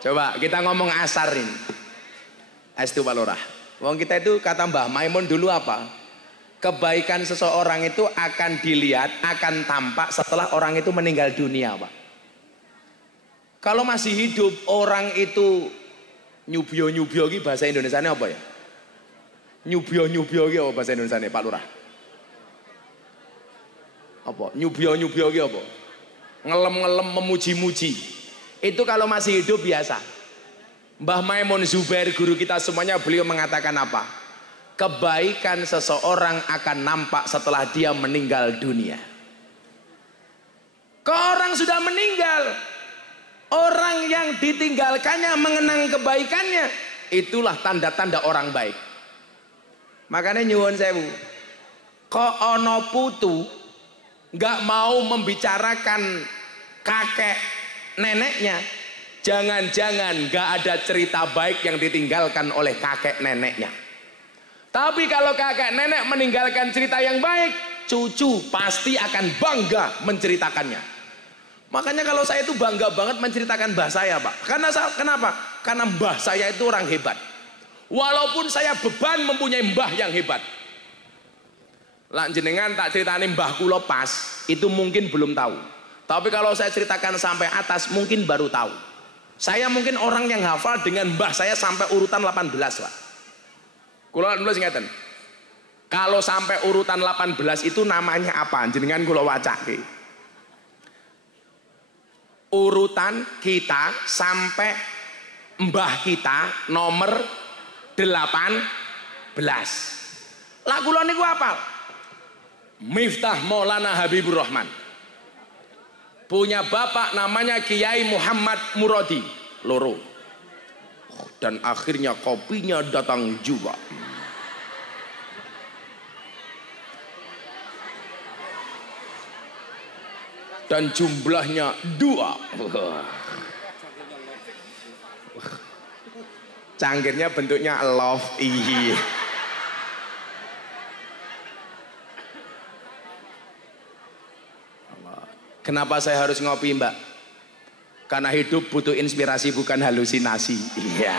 Coba kita ngomong asar ini. Astu Pak Lurah. Wong kita itu kata Mbah Maimun dulu apa? Kebaikan seseorang itu akan dilihat, akan tampak setelah orang itu meninggal dunia, Pak. Kalau masih hidup orang itu nyubio ki bahasa Indonesianya apa ya? Nyubio ki apa bahasa Indonesianya, Pak Lurah? Apa? Nyubio ki apa? Ngelem memuji-muji. Itu kalau masih hidup biasa. Mbah Maimun Zubair guru kita semuanya, beliau mengatakan apa? Kebaikan seseorang akan nampak setelah dia meninggal dunia. Kalau orang sudah meninggal, orang yang ditinggalkannya mengenang kebaikannya, itulah tanda-tanda orang baik. Makanya nyuwun sewu, kok ono putu nggak mau membicarakan kakek neneknya, jangan-jangan nggak ada cerita baik yang ditinggalkan oleh kakek neneknya. Tapi kalau kakek nenek meninggalkan cerita yang baik, cucu pasti akan bangga menceritakannya. Makanya kalau saya itu bangga banget menceritakan mbah saya, Pak. Kenapa? Karena mbah saya itu orang hebat. Walaupun saya beban mempunyai mbah yang hebat. Lak jenengan tak ceritani mbah kula pas, itu mungkin belum tahu. Tapi kalau saya ceritakan sampai atas, mungkin baru tahu. Saya mungkin orang yang hafal dengan mbah saya sampai urutan 18, Pak. Kula dulu singkatan. Kalau sampai urutan 18 itu namanya apa? Jenengan kula wacake. Urutan kita sampai mbah kita nomor 18. Lah kula niku apal. Miftah Maulana Habibur Rahman. Punya bapak namanya Kiai Muhammad Muradi loro. Dan akhirnya kopinya datang juga. Dan jumlahnya 2. Cangkirnya bentuknya love. Iya. Kenapa saya harus ngopi, Mbak? Karena hidup butuh inspirasi, bukan halusinasi. Iya.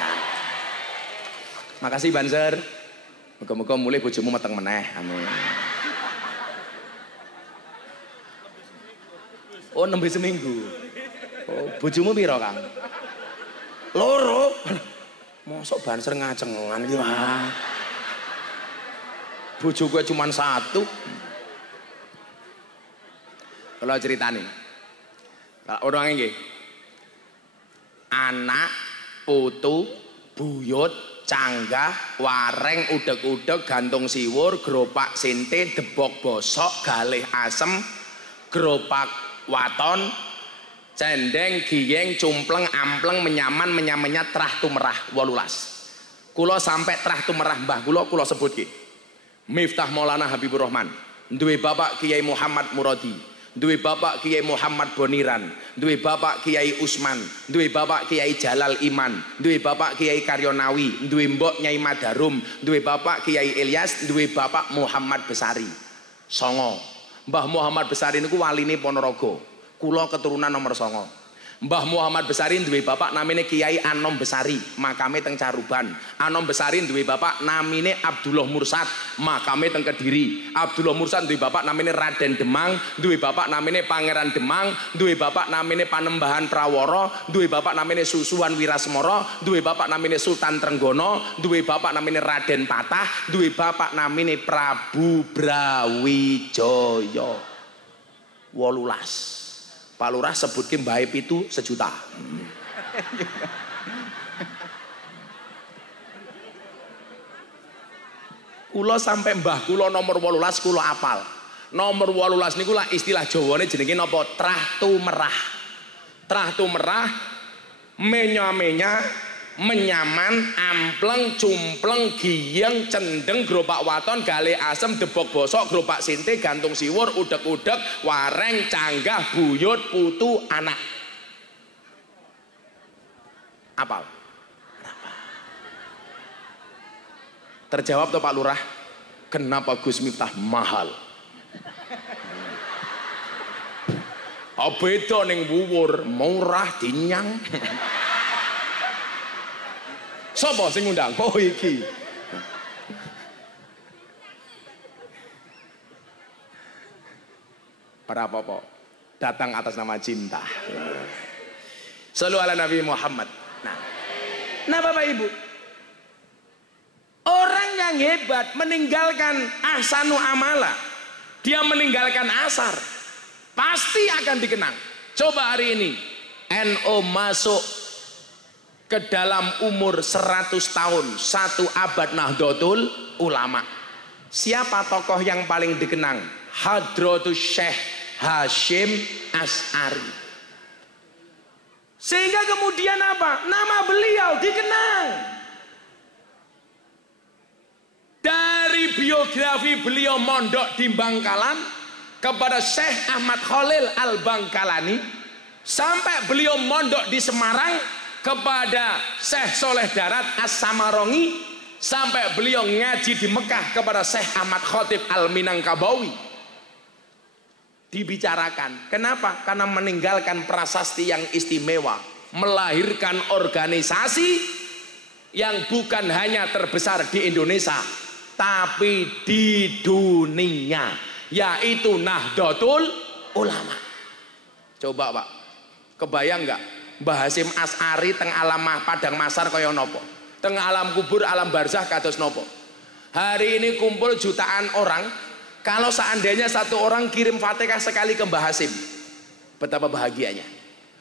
Makasih Banser. Muga-muga mulai bojomu meteng meneh. Amin. Oh, nembe seminggu. Oh, bojomu piro, Kang? Loro. Mosok banser ngacengan iki, Mas. Bojo gue cuma satu. Kalau ceritane. Kalau orang nggih. Anak, putu, buyut, canggah, wareng, udeg-udeg, gantung siwur, geropak sinte, debok bosok, galih asem, geropak waton, cendeng, giyeng, cumpleng, ampleng, menyaman, menyamenyat, trah tumerah 18. Kula sampai trah tumerah mbah kula sebut ki. Miftah Maulana Habibur Rahman, duwe bapak Kiai Muhammad Muradi, duwe bapak Kiai Muhammad Boniran, duwe bapak Kiai Usman, duwe bapak Kiai Jalal Iman, duwe bapak Kiai Karyonawi, duwe mbok Nyai Madarum, duwe bapak Kiai Ilyas, duwe bapak Muhammad Besari. Songo. Mbah Muhammad Besari niku waline Ponorogo. Kula keturunan nomor 9. Mbah Muhammad Besari duwe bapak namine Kiai Anom Besari, makame teng Caruban. Anom Besari duwe bapak namine Abdullah Mursad, makame teng Kediri. Abdullah Mursad duwe bapak namine Raden Demang, duwe bapak namine Pangeran Demang, duwe bapak namine Panembahan Praworo, duwe bapak namine Susuhan Wirasmoro, duwe bapak namine Sultan Trenggono, duwe bapak namine Raden Patah, duwe bapak namine Prabu Brawijaya. 18. Pak Lurah sebutke mbahe pitu 1 juta. Kula sampai mbah kula nomor 18 kula apal. Nomor 18 niku lah istilah Jawane jenenge napa? Trah tumerah. Trah tumerah menya-menya, menyaman, ampleng, cumpleng, giyeng, cendeng, gerobak waton, galih asem, debok bosok, gerobak sinte, gantung siwur, udeg-udeg, wareng, canggah, buyut, putu, anak. Apal? Terjawab tuh Pak Lurah, kenapa Gus Miftah mahal? Oh beda ning wuwur, murah dinyang. Sopo sing ngundang? Oh iki. Para popo datang atas nama cinta. Shallu ala Nabi Muhammad. Nah Bapak Ibu, orang yang hebat meninggalkan ahsanu amala, dia meninggalkan asar, pasti akan dikenang. Coba hari ini NU masuk ke dalam umur 100 tahun, 1 abad Nahdlatul Ulama. Siapa tokoh yang paling dikenang? Hadratus Syekh Hasyim Asy'ari. Sehingga kemudian apa? Nama beliau dikenang. Dari biografi beliau mondok di Bangkalan kepada Syekh Ahmad Khalil Al-Bangkalani, sampai beliau mondok di Semarang kepada Syekh Soleh Darat As-Samarongi, sampai beliau ngaji di Mekah kepada Syekh Ahmad Khotib Al-Minangkabawi. Dibicarakan. Kenapa? Karena meninggalkan prasasti yang istimewa, melahirkan organisasi yang bukan hanya terbesar di Indonesia tapi di dunia, yaitu Nahdlatul Ulama. Coba Pak, kebayang nggak Mbah Hasyim Asy'ari teng alam padang masar kaya nopo, teng alam kubur alam barzah kados nopo. Hari ini kumpul jutaan orang, kalau seandainya 1 orang kirim Fatihah sekali ke Mbah Hasyim, betapa bahagianya.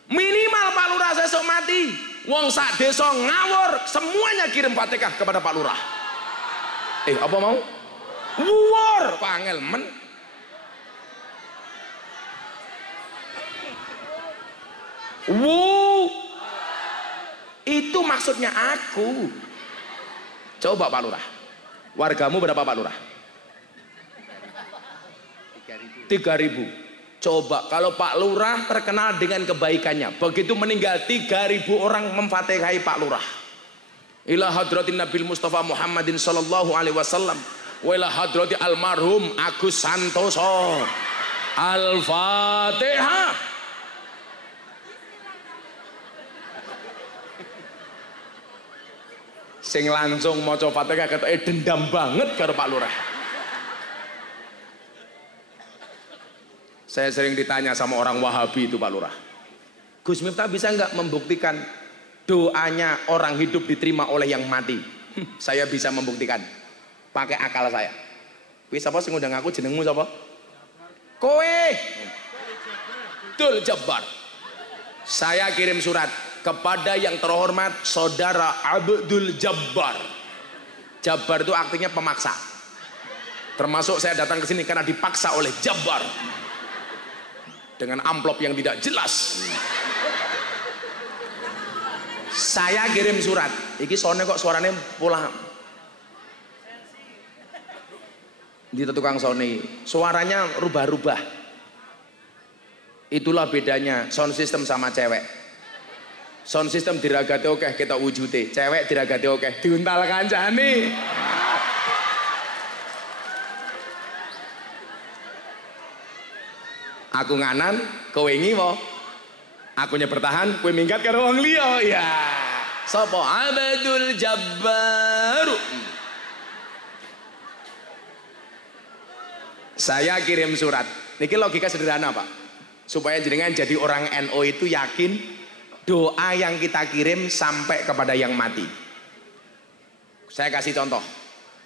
Minimal Pak Lurah sesuk mati, wong sak desa ngawur semuanya kirim Fatihah kepada Pak Lurah. Apa mau? Wuwur pangel men. Itu maksudnya aku. Coba Pak Lurah, wargamu berapa Pak Lurah? 3.000. Coba kalau Pak Lurah terkenal dengan kebaikannya, begitu meninggal 3.000 orang memfatihai Pak Lurah. Ila hadratin Nabil Mustafa Muhammadin sallallahu alaihi wasallam wa ila hadrati almarhum Agus Santoso. Al-Fatihah. Sing langsung maca Fatihah ketoke dendam banget karo Pak Lurah. Saya sering ditanya sama orang Wahabi itu Pak Lurah, Gus Miftah bisa nggak membuktikan doanya orang hidup diterima oleh yang mati? Saya bisa membuktikan pakai akal saya. Wis sapa sing ngundang aku, jenengmu sapa? Kowe. Abdul Jabbar. Saya kirim surat kepada yang terhormat Saudara Abdul Jabbar. Jabbar itu artinya pemaksa. Termasuk saya datang ke sini karena dipaksa oleh Jabbar. Dengan amplop yang tidak jelas. Saya kirim surat. Iki soalnya kok suaranya pola. Di tukang Sony, suaranya rubah-rubah. Itulah bedanya sound system sama cewek. Sound system diragati oke kita wujute, cewek diragati oke diuntal kancane. Aku nganan, kowe ngiwo. Akunya bertahan, kowe minggat karo wong liya. Ya. Sapa? Abdul Jabbar. Saya kirim surat. Niki logika sederhana, Pak. Supaya jenengan jadi orang NU itu yakin doa yang kita kirim sampai kepada yang mati. Saya kasih contoh.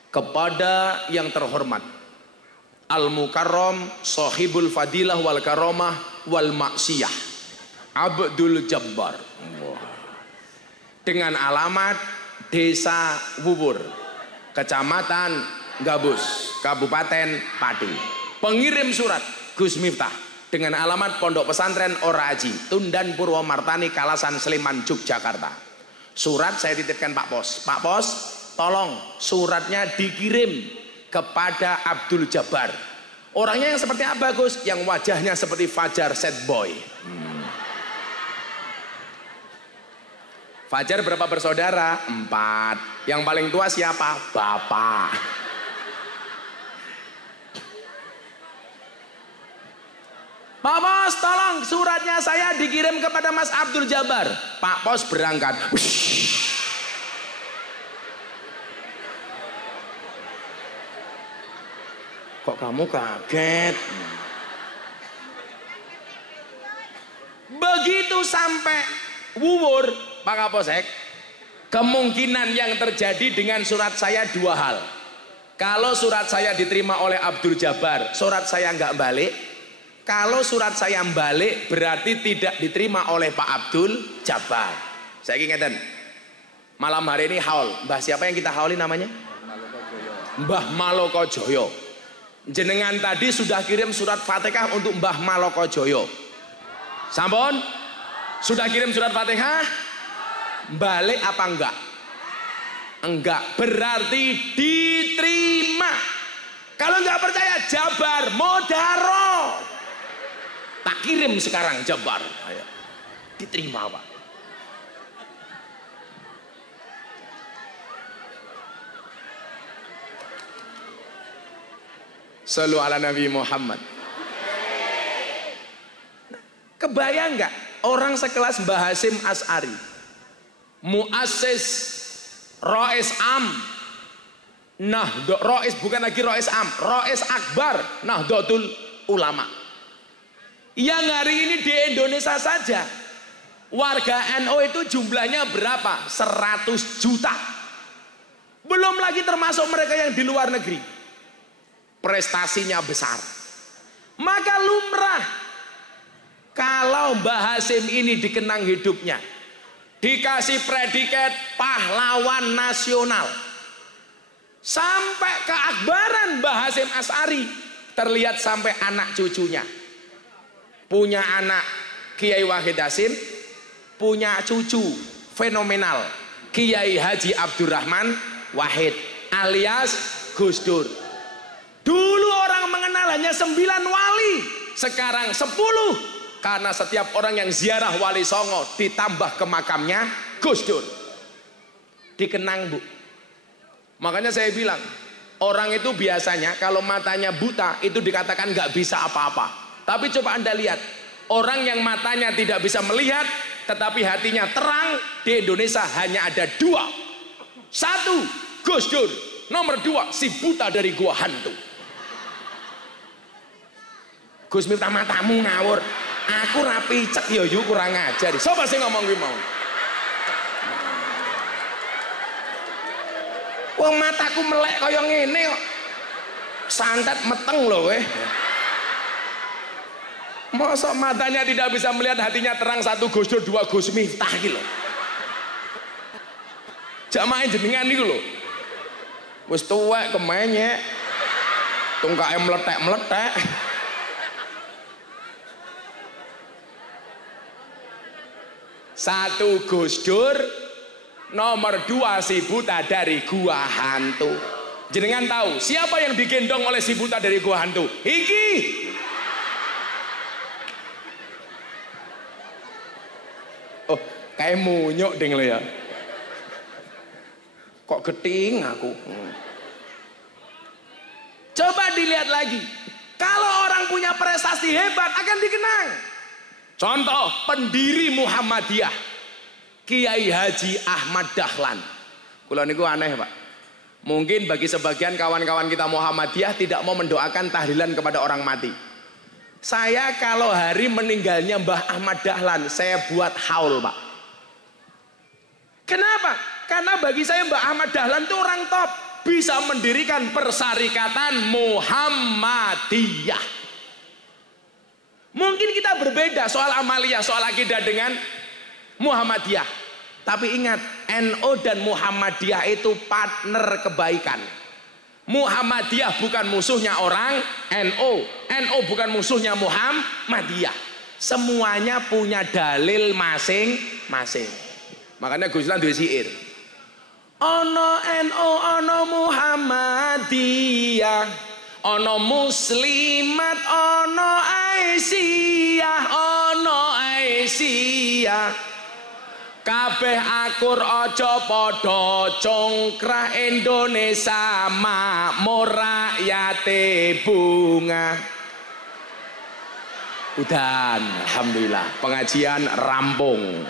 Kepada yang terhormat Al-Mukarram Sahibul Fadilah wal Karomah wal Maksiyah Abdul Jabbar, dengan alamat Desa Wuwur, Kecamatan Gabus, Kabupaten Pati. Pengirim surat Gus Miftah dengan alamat Pondok Pesantren Oraji, Tundan Purwomartani, Kalasan, Sleman, Yogyakarta. Surat saya titipkan Pak Pos. Pak Pos, tolong suratnya dikirim kepada Abdul Jabbar. Orangnya yang seperti apa Gus? Yang wajahnya seperti Fajar Sad Boy. Fajar berapa bersaudara? 4. Yang paling tua siapa? Bapak. Pak Pos, tolong suratnya saya dikirim kepada Mas Abdul Jabbar. Pak Pos berangkat. Kok kamu kaget? Begitu sampai Wuwur, Pak Kapolsek, kemungkinan yang terjadi dengan surat saya 2 hal. Kalau surat saya diterima oleh Abdul Jabbar, surat saya nggak balik. Kalau surat saya balik, berarti tidak diterima oleh Pak Abdul Jabbar. Saya ingatkan, malam hari ini haul. Mbah siapa yang kita hauli namanya? Mbah Malokojoyo. Jenengan tadi sudah kirim surat Fatihah untuk Mbah Malokojoyo. Sampun? Sudah kirim surat Fatihah? Balik apa enggak? Enggak, berarti diterima. Kalau enggak percaya, Jabar Modaro. Tak kirim sekarang Jabar. Ayo. Diterima Pak. Sallu ala Nabi Muhammad. Kebayang nggak orang sekelas Mbah Hasyim Asy'ari, muassis Rois Am, Rois bukan lagi Rois Am, Rois Akbar Nahdlatul Ulama, yang hari ini di Indonesia saja warga NU itu jumlahnya berapa? 100 juta. Belum lagi termasuk mereka yang di luar negeri. Prestasinya besar. Maka lumrah kalau Mbah Hasyim ini dikenang hidupnya, dikasih predikat pahlawan nasional, sampai keakbaran Mbah Hasyim Asy'ari terlihat sampai anak cucunya. Punya anak Kiai Wahid Hasyim, punya cucu fenomenal Kiai Haji Abdurrahman Wahid alias Gus Dur. Dulu orang mengenal hanya 9 wali, sekarang 10. Karena setiap orang yang ziarah Wali Songo ditambah ke makamnya Gus Dur. Dikenang Bu. Makanya saya bilang, orang itu biasanya kalau matanya buta itu dikatakan nggak bisa apa-apa. Tapi coba Anda lihat, orang yang matanya tidak bisa melihat tetapi hatinya terang, di Indonesia hanya ada 2. Satu, Gus Dur. Nomor 2, si buta dari gua hantu. Gus Miftah matamu ngawur. Aku rapi cek ya yu kurang ajar. Sopo sing ngomong kuwi mau? Wong mataku melek kaya ngene kok. Santet meteng lho kowe. Masa matanya tidak bisa melihat, hatinya terang. 1 Gus Dur, 2 Gus Miftah iki lho. Jamaah jenengan niku lho. Wis tuwek kemenyek. Tungkake meletek-meletek. 1 Gus Dur, nomor 2 si buta dari gua hantu. Jenengan tahu siapa yang digendong oleh si buta dari gua hantu? Iki. Oh, kayak munyuk ding lo ya. Kok geting aku. Coba dilihat lagi. Kalau orang punya prestasi hebat akan dikenang. Contoh pendiri Muhammadiyah, Kiai Haji Ahmad Dahlan. Kula niku aneh, Pak. Mungkin bagi sebagian kawan-kawan kita Muhammadiyah tidak mau mendoakan tahlilan kepada orang mati. Saya kalau hari meninggalnya Mbah Ahmad Dahlan, saya buat haul, Pak. Kenapa? Karena bagi saya Mbah Ahmad Dahlan itu orang top, bisa mendirikan Persyarikatan Muhammadiyah. Mungkin kita berbeda soal amaliyah, soal akidah dengan Muhammadiyah. Tapi ingat, NU dan Muhammadiyah itu partner kebaikan. Muhammadiyah bukan musuhnya orang NU. NU bukan musuhnya Muhammadiyah. Semuanya punya dalil masing-masing. Makanya Gus Lan duwe syair. Ono NU, ono Muhammadiyah. Ono muslimat, ono Aisyah, ono Aisyah. Kabeh akur ojo podo congkrah Indonesia makmur rakyate bunga. Udan, alhamdulillah pengajian rampung.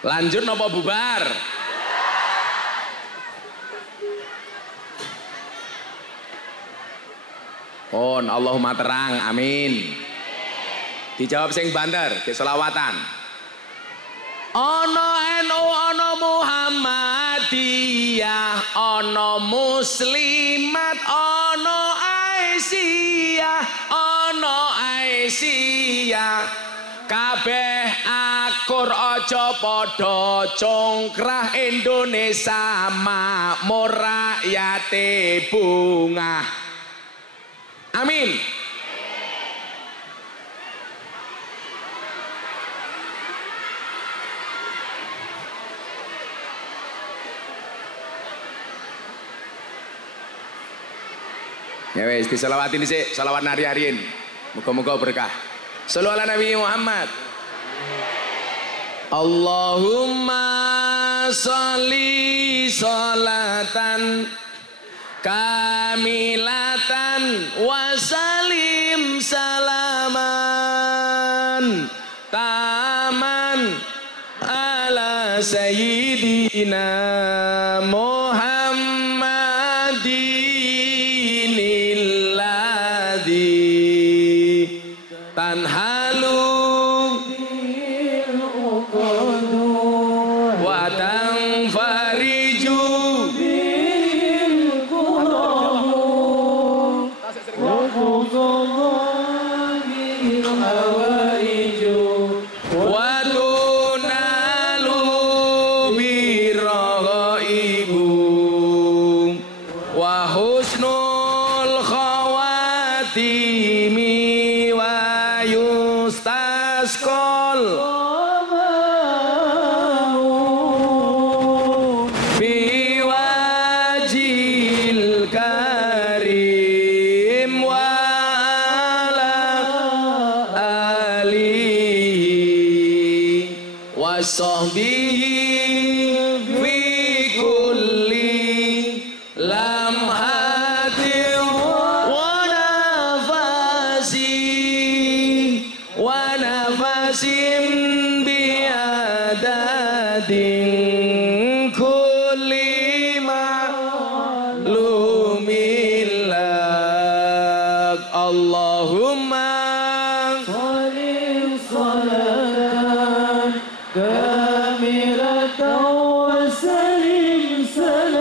Lanjut nopo bubar? On Allahumma terang, amin. Dijawab sing banter, ke selawatan. Ono NU, ono Muhammadiyah, ono muslimat, ono Aisyah, ono Aisyah. Kabeh akur ojo podo congkrah Indonesia makmur rakyate bunga. Amin. Ya wes diselawatin sih, selawat nari-hariin. Muga-muga berkah. Sallu ala Nabi Muhammad. Allahumma sholli sholatan kamilatan wa salim salaman taman ala sayyidina Muhammadin alladzi tanhalu wa tanfariju wa tunalu birraibu wa husnul khawatimi wa yustasqal fi wajil karim wa ala alihi wa sahbihi fi kulli Allahumma Salim salatan kamilatan wa salim salam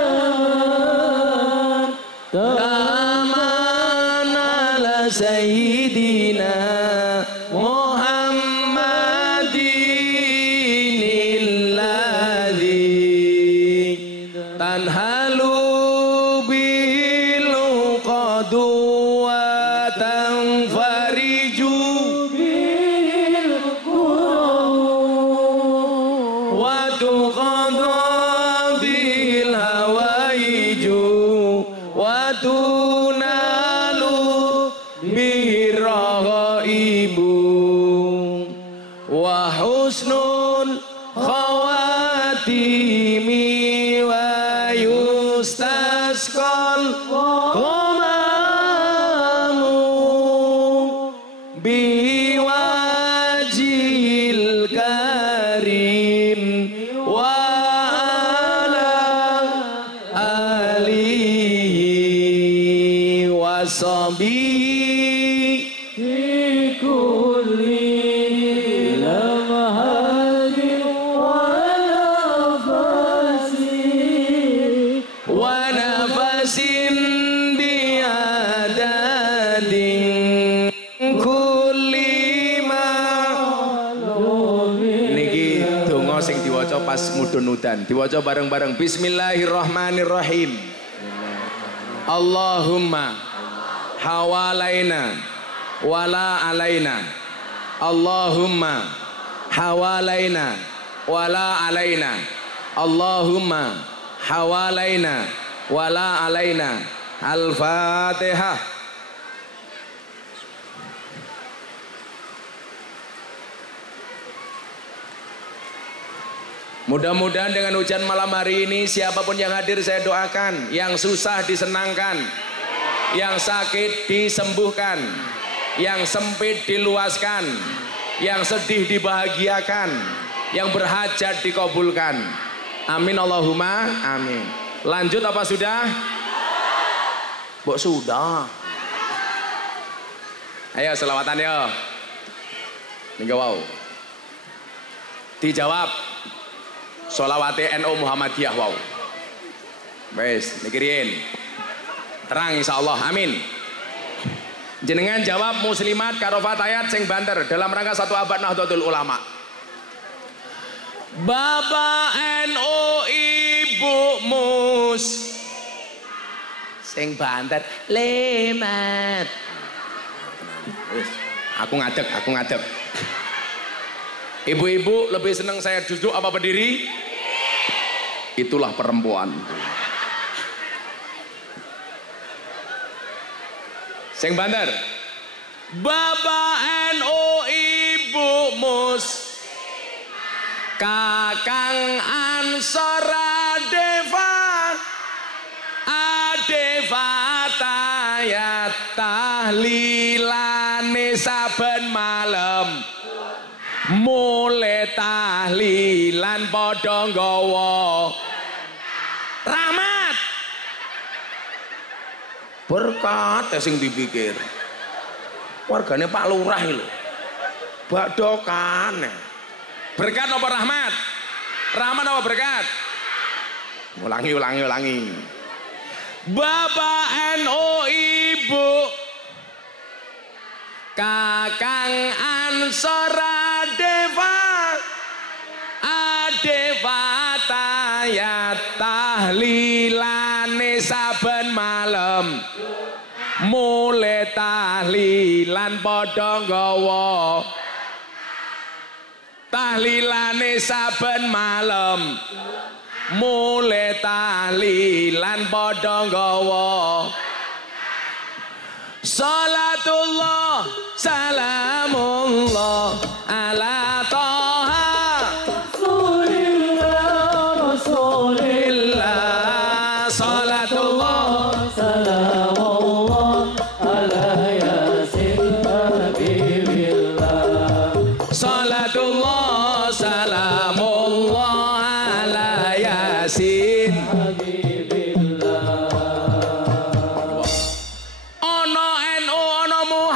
taman ala sayyidina Muhammadin alladhi tanhalu bil qadu wa tanfariju bil qur'an wa tuqadha bil hawaiju wa tunalu birghaibu wa husnul khawatimi wa yustasqal qamamu biwajil karim wa ala alihi wa sahbihi fi kulli lamhatin wa nafasi wa nafasin biadadin kulli ma. Niki donga sing diwaca pas mudhun udan, diwaca bareng-bareng. Bismillahirrahmanirrahim. Allahumma hawalaina wala alaina. Allahumma hawalaina wala alaina. Allahumma hawalaina wala alaina. Al-Fatihah. Mudah-mudahan dengan hujan malam hari ini siapapun yang hadir saya doakan, yang susah disenangkan, yang sakit disembuhkan, yang sempit diluaskan, yang sedih dibahagiakan, yang berhajat dikabulkan. Amin Allahumma amin. Lanjut apa sudah? Bok sudah. Ayo selawatan ya. Nih wow. Dijawab. Sholawate NU Muhammadiyah wow. Wes mikirin. Terang insyaallah amin. Jenengan jawab muslimat karo fatayat sing banter dalam rangka 1 abad Nahdlatul Ulama. Bapak NU Ibu Mus sing banter lemat. Aku ngadeg. Ibu-ibu lebih senang saya duduk apa berdiri? Itulah perempuan. Sing banter. Bapak NU Ibu Mus Kakang Ansor Adeva tayat tahlilane saben malam. Mulai tahlilan padha nggawa rahmat berkat sing dipikir wargane Pak Lurah lho badokan berkat apa rahmat? Rahmat apa berkat? Ulangi Bapak NU Ibu Kakang Ansor Adeva tayat tahlilane saben malam. Mulai tahlilan padha nggawa tahlilane saben malam. Mulai tahlilan padha nggawa salatullah salamullah ala toha rasulillah salatullah salamullah ala yasin habibillah salatullah salamullah ala yasin habibillah. Ono NU ono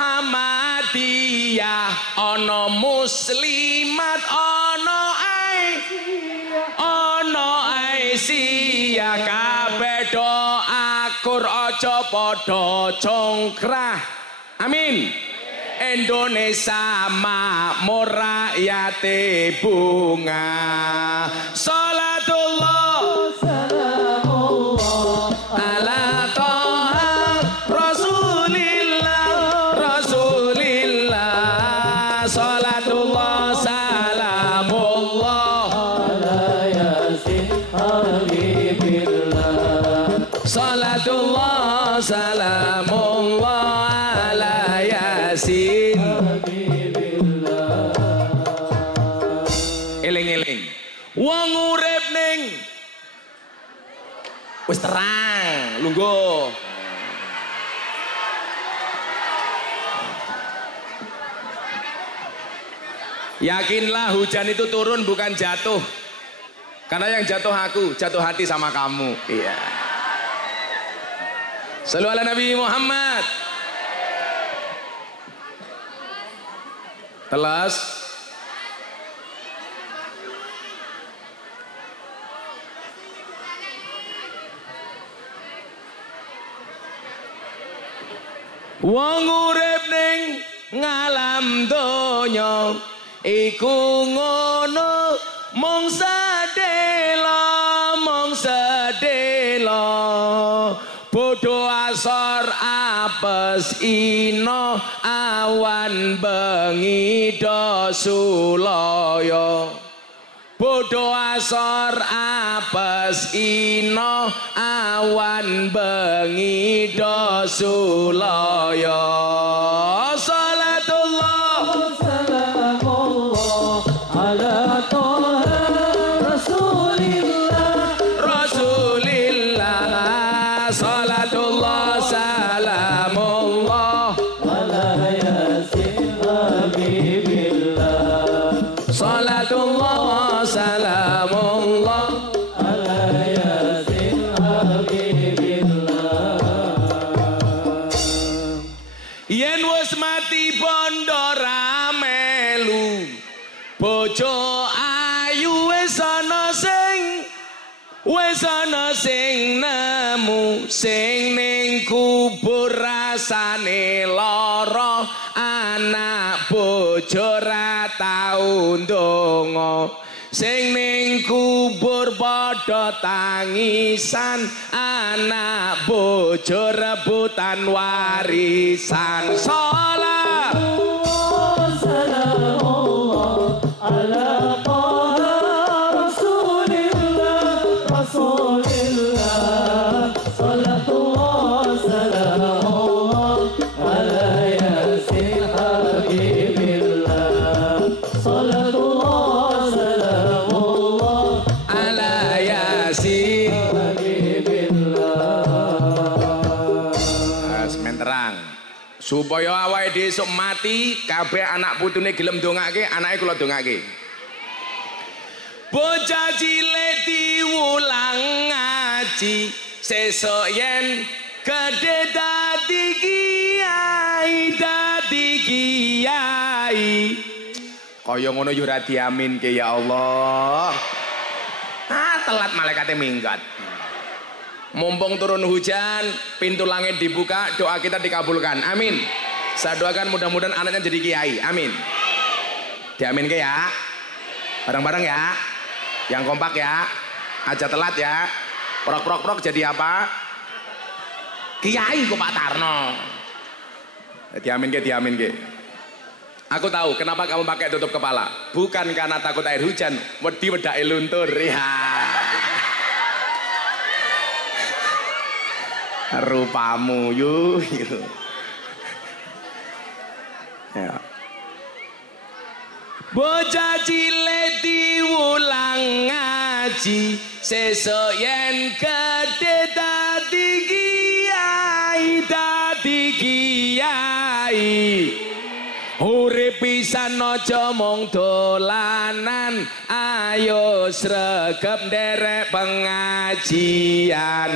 akur aja padha congkrah. Amin. Indonesia makmur rakyate bunga. Salatullah ala toha Rasulillah Rasulillah. Salatullah salamullah ala yasin habibillah. Salatullah salamullah ala yasin. Eling-eling wong urip ning wis terang lungguh. Yakinlah hujan itu turun bukan jatuh. Karena yang jatuh aku, jatuh hati sama kamu. Iya. Shallu ala Nabi Muhammad. Telas. Wong urip ning ngalam donya iku ngono mung sedelo bodho asor apes ino awan bengi do sulaya. Bodho asor apes ino awan bengi do sulaya. Salatullah salamullah ala toha Rasulillah Rasulillah. Salatullah salamullah ala yasin habibillah. Salatullah salamullah ala yasin habibillah. yen wis mati bondo ramelu bojo ayu wis ana sing nemu sing ning kubur rasane lara anak bojo ra tau ndonga sing ning kubur padha tangisan anak bojo rebutan warisan. Salat salamullah ala toha Rasulillah Rasulillah. Salatullah salamullah ala yasin habibillah. Salatullah salamullah ala yasin. Semen terang supaya awake dhewe esuk mati kabeh anak putune gelem ndongake, anake kula ndongake. Bocah cilik diwulang ngaji sesuk yen gedhe dadi kiai kaya ngono yo ora diaminke ya Allah. Telat malaikate minggat. Mumpung turun hujan, pintu langit dibuka, doa kita dikabulkan. Amin. Saya doakan mudah-mudahan anaknya jadi kiai. Amin. Diamin ke ya. Bareng-bareng ya. Yang kompak ya. Aja telat ya. Prok jadi apa? Kiai kok Pak Tarno. Diamin ke. Aku tahu kenapa kamu pakai tutup kepala. Bukan karena takut air hujan, wedi wedake luntur. Ya. Rupamu yuk. Ya. Bocah cilik diwulang ngaji sesuk yen gedhe dadi kiai. Urip pisan aja mung dolanan, ayo sregep nderek pengajian.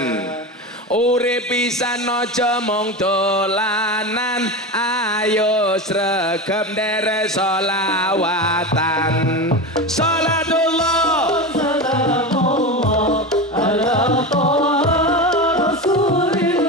Urip pisan aja mung dolanan, ayo sregep nderek sholawatan. Salatullah salamullah ala toha Rasulillah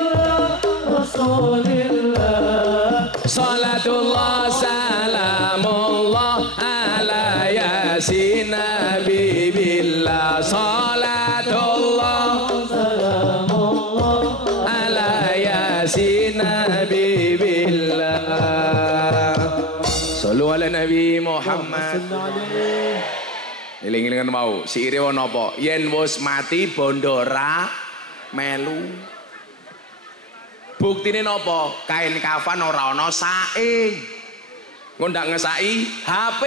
Nabi Muhammad. Iling-ilingan mau siire ana apa? Yen wis mati bondo ra melu. Buktine napa? Kain kafan ora ana sae. Engko ndak ngesaki HP.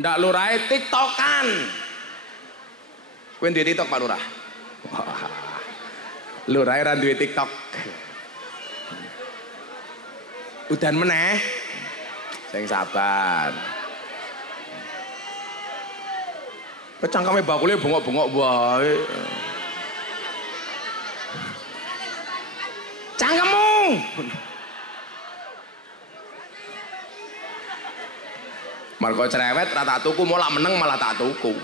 Ndak lurahe TikTokan. Kowe duwe TikTok Pak Lurah? Lurahe ra duwe TikTok. Udan meneh. Sing sabar. Kecangkeme bakule bengok-bengok wae. Cangkemmu. Marko cerewet rata tuku malah meneng malah tak tuku.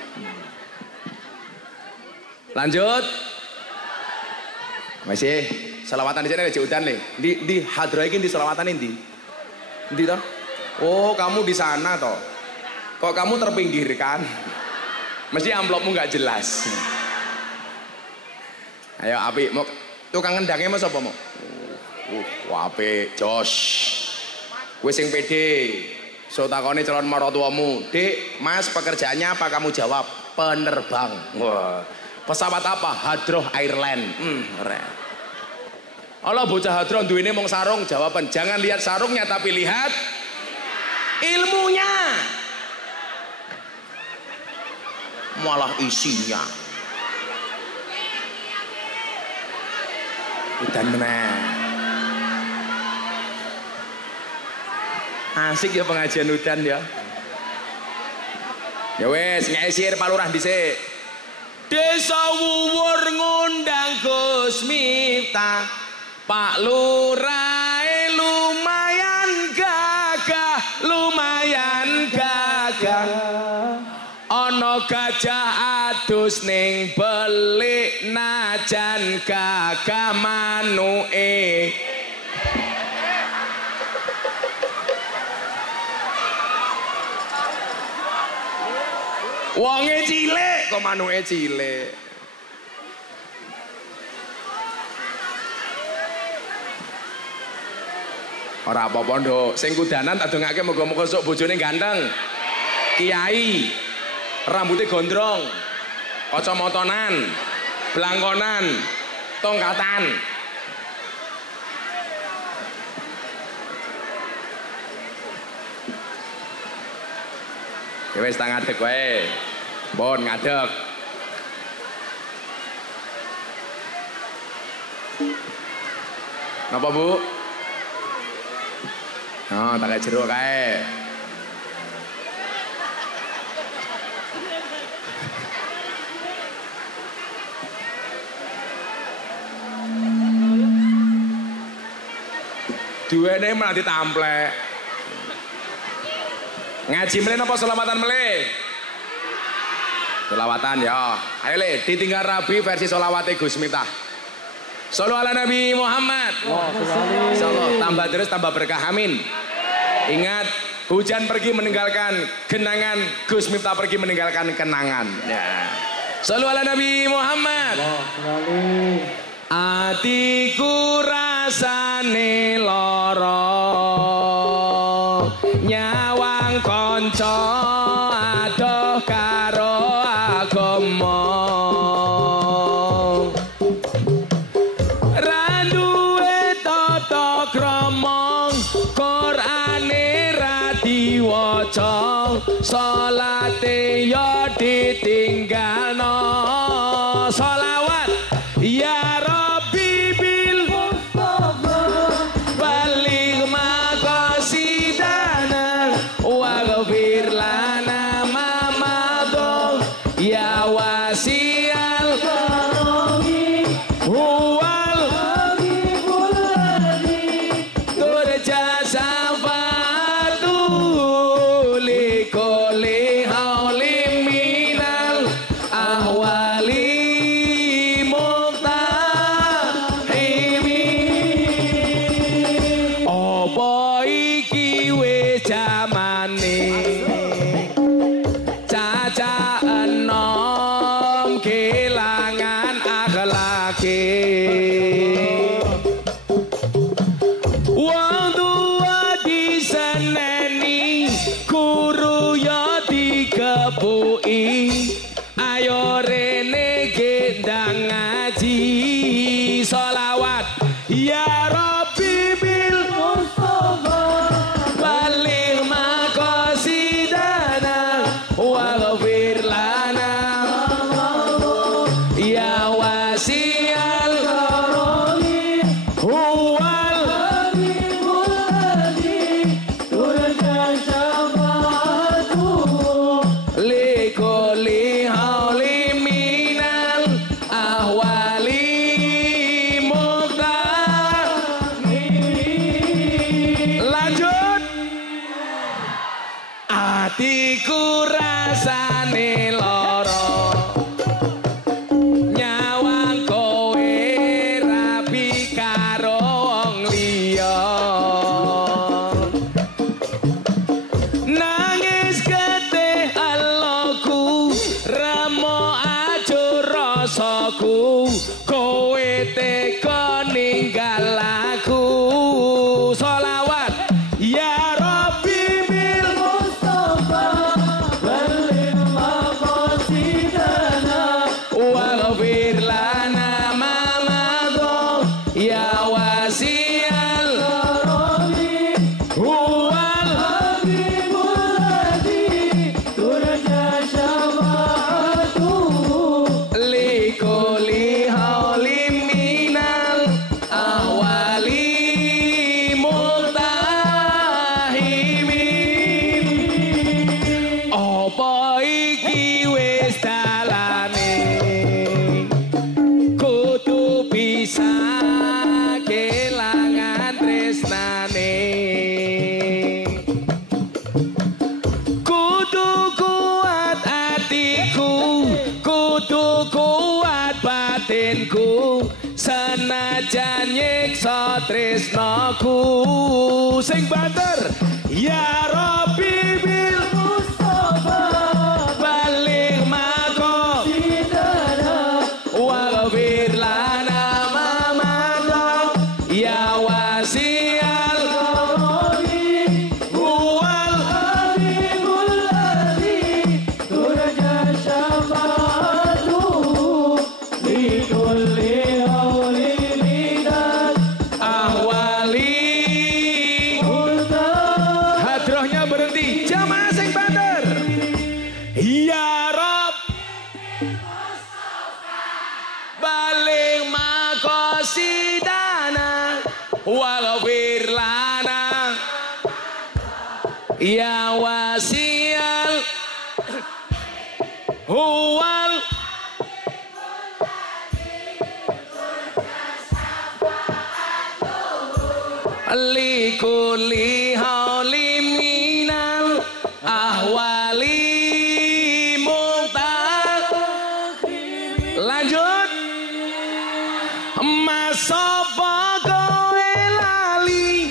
Lanjut. Masih selawatan di sini aja udan nih. Di hadroh iki di selawatan ini. Di toh? Oh, kamu di sana toh. Kok kamu terpinggirkan? Mesti amplopmu nggak jelas. Ayo api mau tukang ngendangnya mas apa mau? Apik jos. Kowe sing pede. So takone calon maratuamu, "Dik, Mas, pekerjaannya apa?" Kamu jawab, "Penerbang." Wah. Pesawat apa? Hadroh Airline. Allah bocah hadroh duwene mung sarung, jawaban jangan lihat sarungnya tapi lihat ilmunya. Malah isinya. Udan meneh. Asik ya pengajian udan ya. Ya wes ngesir Pak Lurah dhisik. Desa Wuwur ngundang Gus Miftah. Pak Lurah lumayan gagah, lumayan gagah. Ana gajah adus ning belik najan gagah manuke. Wonge cilik kok manuke cilik. Ora apa-apa nduk, sing kudanan tak dongake muga-muga sok bojone ganteng. Kiai, rambutnya gondrong, kacamatanan, blangkonan, tongkatan. Ya wis tak ngadeg wae. Pun ngadeg. Napa, Bu? Oh, tak kayak jeruk kae. Duwene malah ditamplek. Ngaji meleh apa selawatan meleh? Selawatan ya. Ayo le, ditinggal Rabi versi selawate Gus Miftah. Shallu ala Nabi Muhammad. Insyaallah tambah terus tambah berkah amin. Ingat, hujan pergi meninggalkan genangan, Gus Miftah pergi meninggalkan kenangan. Ya. Shallu ala Nabi Muhammad. Atiku rasane lara, nyawang kanca adoh karo agama. Ra duwe tata krama, Qur'ane ra diwaca, salate ya ditinggalno. Shalawat ya Rabbi bil Mustafa baligh maqasidana waghfir lana ma madha ya wasi'al karami huwal habibul ladzi turja safatu li kulli huwal habibul ladzi turja syafa'atuhu likuli hauli minal ahwali muqtar. Lanjut. Atiku rasane loro nyawang kowe rapi karo wong liya nangis getih eloku remo ajur rasaku kowe teka ninggal aku. Sholawat ya Rabbi bil Mustafa balligh maqasidana waghfir lana ma madha ya wasi'al karami huwal habibul ladzi turja syafa'atuhu likuli haulim minal ahwali multahimin. Apa iki wis dalane kudu bisa kelangan tresnane kudu kuat atiku kudu kuat batinku senajan nyiksa tresnaku. Sing banter ya Rabbi bil Mustafa balik mako sidana waghfir lana ma madha ya wasi'al karami huwal habibul ladzi turja syafa'atuhu likulli haulin minal ahwali. multahimin. Hadrohnya berhenti. Jamaah sing banter ya Rob balik makosidana waghfir lana ya wasi'al huwal likuli haulim minal ahwali muqtar. Lanjut. Masapa kowe lali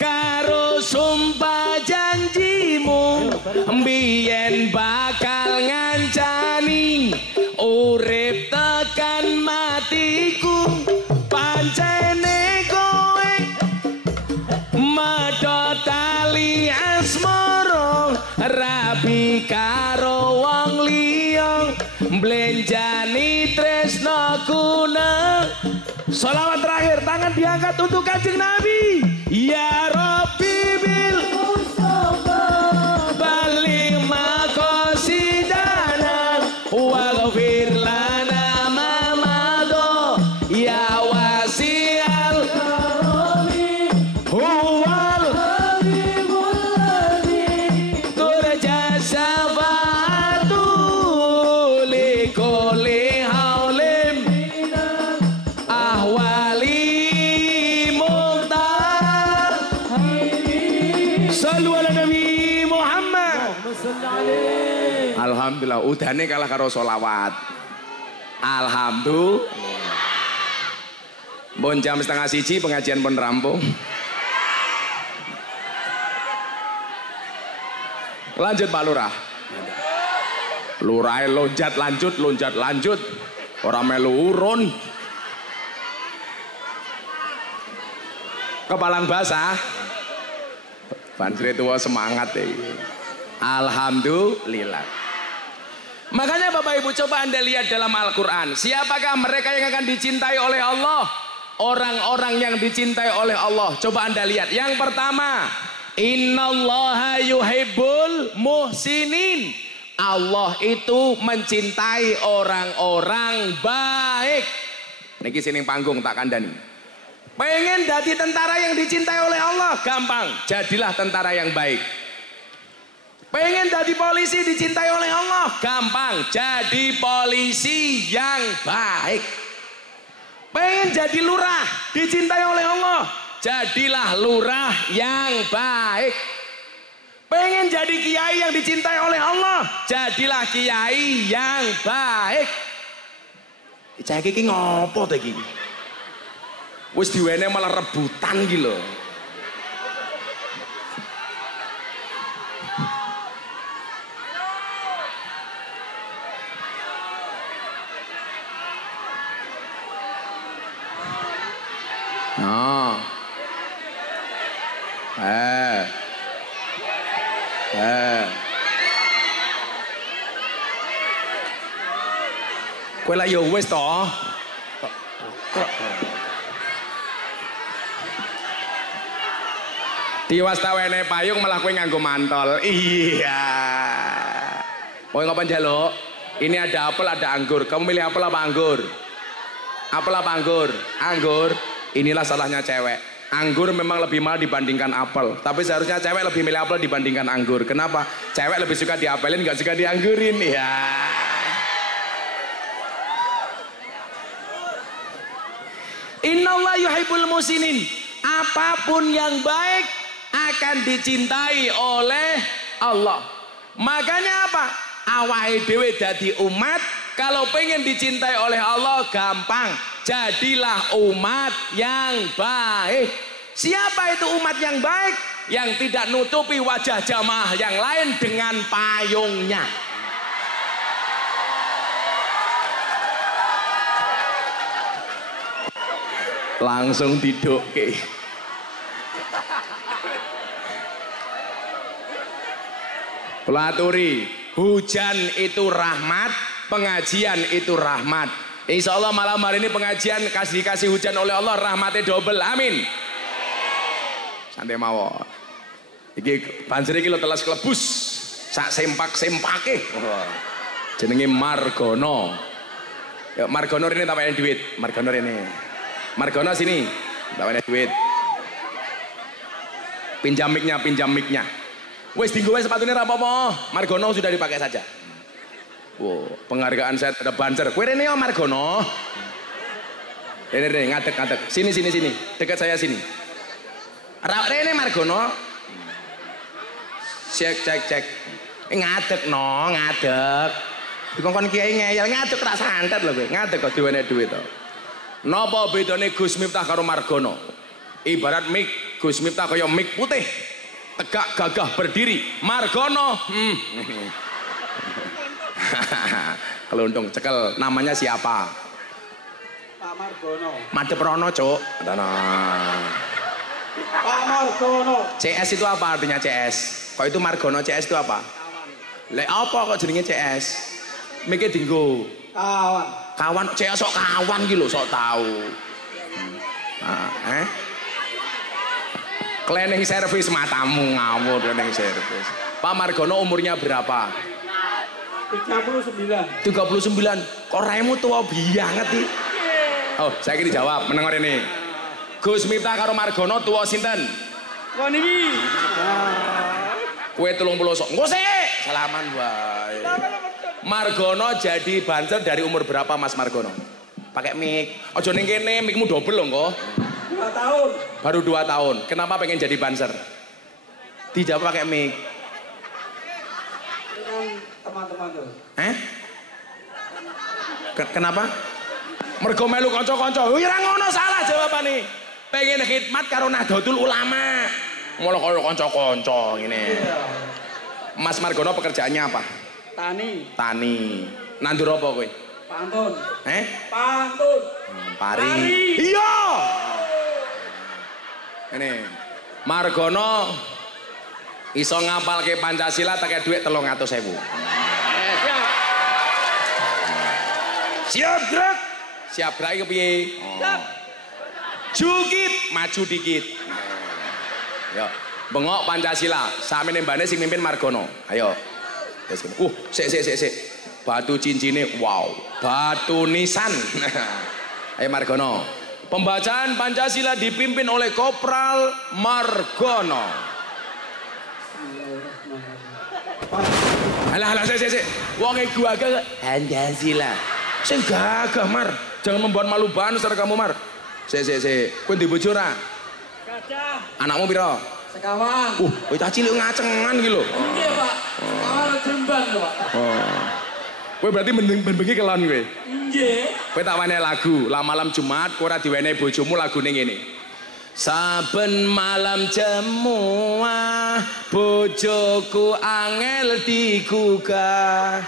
karo sumpah janjimu mbiyen bakal ngancani urip tekan matiku pancene kowe medhot tali asmara rabi karo wong liya mblenjani tresnaku na. Sholawat terakhir tangan diangkat untuk Kanjeng Nabi ya Rabbi bil Mustafa balik makosidana waghfir lana ma madha ya wasi'al karami huwal habibul ladzi turja syafa'atu likuli haulim minal ahwali muqtar. Sallu ala Nabi Muhammad. salli alaihi. Alhamdulillah udane kalah karo sholawat. Alhamdulillah. Bon jam 12:30 pengajian pun rampung. Lanjut Pak Lurah. Lurah lonjat lanjut. Orang melu urun. Kepalang basah. Bansri tua semangat ya. Alhamdulillah. Makanya Bapak Ibu coba Anda lihat dalam Al-Quran. Siapakah mereka yang akan dicintai oleh Allah? Orang-orang yang dicintai oleh Allah. Coba Anda lihat. Yang pertama, innallaha yuhibbul muhsinin. Allah itu mencintai orang-orang baik. Niki sini panggung tak kandani. Pengen jadi tentara yang dicintai oleh Allah, gampang, jadilah tentara yang baik. Pengen jadi polisi dicintai oleh Allah, gampang, jadi polisi yang baik. Pengen jadi lurah dicintai oleh Allah, jadilah lurah yang baik. Pengen jadi kiai yang dicintai oleh Allah, jadilah kiai yang baik. Cah iki ngopo ta iki? Wis diwene malah rebutan iki lho. Nah. Kowe lah ya wis to. Diwastawene payung malah kowe nganggo mantol. Iya. Kowe ngapa njaluk? Ini ada apel, ada anggur. Kamu milih apel apa anggur? Apel apa anggur? Anggur. Inilah salahnya cewek. Anggur memang lebih mahal dibandingkan apel. Tapi seharusnya cewek lebih milih apel dibandingkan anggur. Kenapa? Cewek lebih suka diapelin, gak suka dianggurin. Ya. Innallaha yuhibbul musinin. Apapun yang baik akan dicintai oleh Allah. Makanya apa? Awake dhewe dadi umat, kalau pengen dicintai oleh Allah gampang, jadilah umat yang baik. Siapa itu umat yang baik? Yang tidak nutupi wajah jamaah yang lain dengan payungnya. Langsung didoke. Pelaturi, hujan itu rahmat, pengajian itu rahmat. Insya Allah malam hari ini pengajian dikasih hujan oleh Allah, rahmatnya double, amin. Santai mawon. Iki banjir iki lho telas klebus, sak sempak-sempake. Jenenge Margono. Ya Margono ini tak payah duit, Margono ini. Margono sini, tak payah duit. Pinjam mic-nya. Wes dinggo wes sepatunya rapopo, Margono sudah dipakai saja. Wow, penghargaan saya ada banser. Kowe rene yo Margono. Rene ngadeg. Sini. Dekat saya sini. Rene Margono. Cek. Ngadeg no, ngadeg. Dikongkon kiai ngeyel ngadeg ra santet lho kowe. Ngadeg kok diwene duit to. Napa bedane Gus Miftah karo Margono? Ibarat mic, Gus Miftah kaya mic putih. Tegak gagah berdiri. Margono keluntung cekel. Namanya siapa? Pak Margono. Madep Rono cuk. Pak Margono. CS itu apa artinya CS? Kok itu Margono CS itu apa? Lek apa kok jenenge CS? Mikir dinggo kawan CS sok kawan gitu sok tahu. Cleaning service matamu ngawur cleaning service. Pak Margono umurnya berapa? 39. 39. Kok raimu tua banget sih? Oh, saya kira dijawab menengor ini. Gus Miftah karo Margono tua sinten? Kok niki? Kue 30 sok. Engko sik, salaman wae. Margono jadi banser dari umur berapa Mas Margono? Pakai mic. Aja ning kene, micmu double lho engko. 2 tahun. Baru 2 tahun. Kenapa pengen jadi banser? Dijawab pakai mic. Dengan teman-teman tuh. Kenapa? Mergo melu kanca-kanca. Ora ngono salah jawabane. Pengen khidmat karo Nahdlatul Ulama. Mula karo kanca-kanca ngene. Mas Margono pekerjaannya apa? Tani. Nandur apa kowe? Pantun. Pantun. Pari. Iya. Ini Margono iso ngapalke Pancasila tak duit 300.000. Siap gerak. Siap gerak iki piye? Jukit, maju dikit. Yo, bengok Pancasila. Samene mbane sing mimpin Margono. Ayo. Wis kene. Sik. Batu cincine, wow. Batu nisan. Ayo Margono. Pembacaan Pancasila dipimpin oleh Kopral Margono. Alah, sik. Wong e gua agak Pancasila. Sing gagah, Mar. Jangan membuat malu banser kamu, Mar. Sik. Kowe ndi bojo ora? Gajah. Anakmu piro? Sekawan. Kowe cah cilik ngacengan iki lho. Nggih, Pak. Sekawan Jemban, Pak. Oh. Kowe berarti bengi kelon kowe. Nggih. Kowe tak wenehi lagu, lah malam Jumat kowe ora diwenehi bojomu lagune ngene. Saben malam jemuah bojoku angel digugah.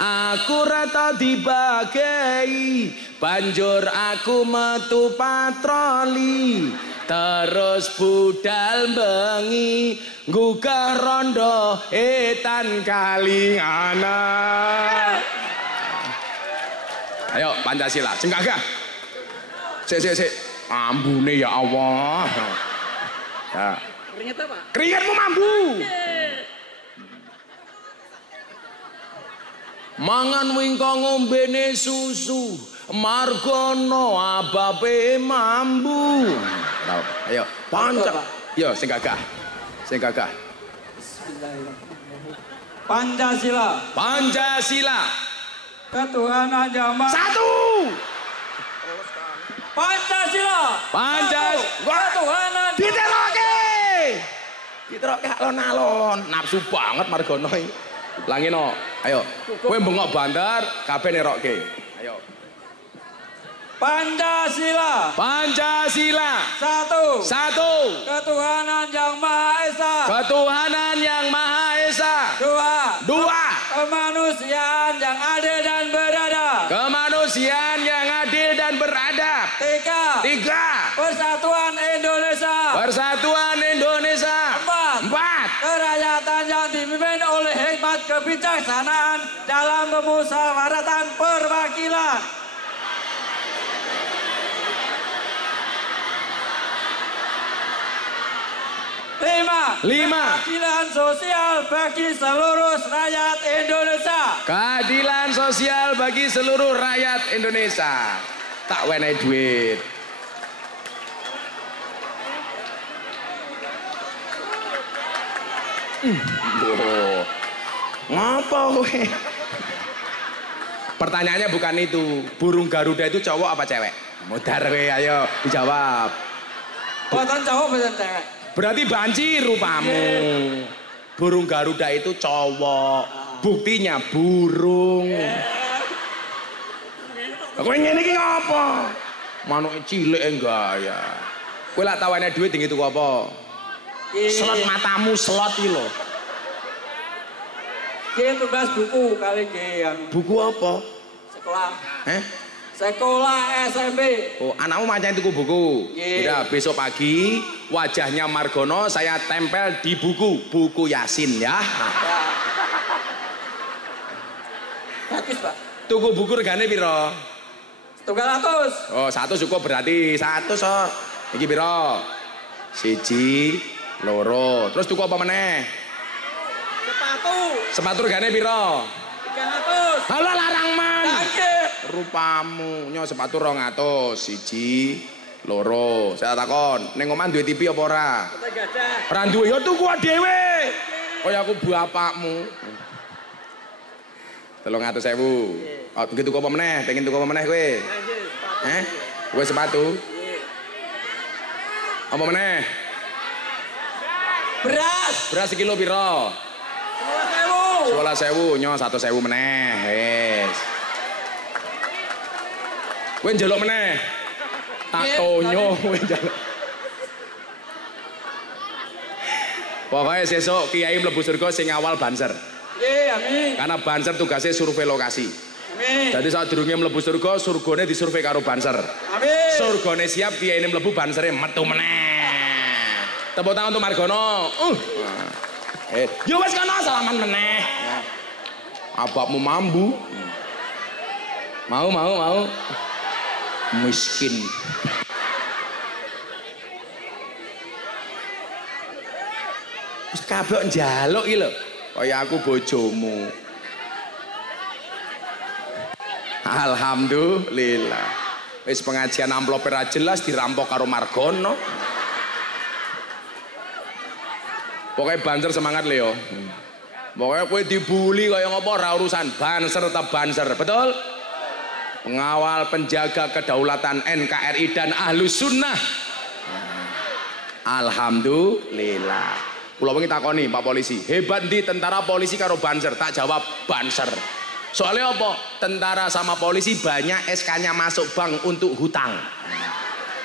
Aku rata dibagei, banjur aku metu patroli. Terus budal bengi, gugah rondo etan kali anak. Ayo Pancasila, sing gagah. Sik. Ambune ya Allah. Ya. Keringet apa? Keringetmu mambu. Mangan wingko ngombene susu, Margono abape mambu. Ayo, Pancasila. Yo, sing gagah. Bismillahirrahmanirrahim. Pancasila. Ketuhanan Yang Maha. Satu. Pancasila. Ketuhanan. Diteroke alon-alon. Nafsu banget Margono iki. Langino, ayo. Kowe bengok bandar, kabeh nerokke. Ayo. Pancasila. Satu. Ketuhanan Yang Maha Esa. Dua. Kemanusiaan yang adil dan beradab. Tiga. Persatuan Indonesia. Empat. Kerakyatan yang dipimpin oleh hikmat kebijaksanaan dalam pemusyawaratan perwakilan. Lima. Keadilan sosial bagi seluruh rakyat Indonesia. Keadilan sosial bagi seluruh rakyat Indonesia. Tak wenehi duit. Ngapa kowe? Pertanyaannya bukan itu. Burung Garuda itu cowok apa cewek? Modar kowe, ayo dijawab. Buatan cowok buatan cewek. Berarti banci rupamu. Burung Garuda itu cowok. Buktinya burung. Kowe ngene iki ngapa? Manuke cilik enggak ya. Kowe lak tawane duit tinggi tuku apa? Slot matamu slot iki lho. Ki tugas buku kali ki Buku apa? sekolah. Sekolah SMP. Oh, anakmu macam tuku buku. Iya. Udah besok pagi wajahnya Margono saya tempel di buku Yasin ya. Bagus, Pak. Tuku buku regane piro? 200. Oh, 1 cukup berarti 1 so. Iki piro? 1, 2. Terus tuku apa meneh? Sepatu regane piro? 300. Halo larang man. Oke. Rupamu nyo sepatu 200. 1, 2. Saya takon, ning omah duwe TV apa ora? Gajah. Ora duwe ya tuku dhewe. Kaya aku bapakmu. 300.000. Oh, tuku apa meneh? Pengen tuku apa meneh kowe? Kowe sepatu? Apa meneh? Beras sekilo piro? 12.000, nyo 100.000 meneh. Wis. Kowe njaluk meneh. Tak tonyo kowe njaluk. Pokoknya sesuk Kiai mlebu surga sing awal banser. Amin. Karena banser tugasnya survei lokasi. Amin. Jadi saat durungnya mlebu surga, surgane disurvei karo banser. Amin. Surgane siap, Kiai ini mlebu bansernya metu meneh. Tepuk tangan untuk Margono. Yo wes kono salaman meneh. Abakmu mambu. Mau. Miskin. Wis kabeh njaluk iki lho. Kaya aku bojomu. Alhamdulillah. Wis pengajian amplop ra jelas dirampok karo Margono. Pokoknya banser semangat Leo. Pokoknya kowe dibully kaya ngopo ora urusan, banser tetap banser, betul? Pengawal penjaga kedaulatan NKRI dan Ahlus Sunnah. Alhamdulillah. Kula wingi takoni Pak Polisi, hebat ndi tentara polisi karo banser? Tak jawab banser. Soalnya apa? Tentara sama polisi banyak SK-nya masuk bank untuk hutang.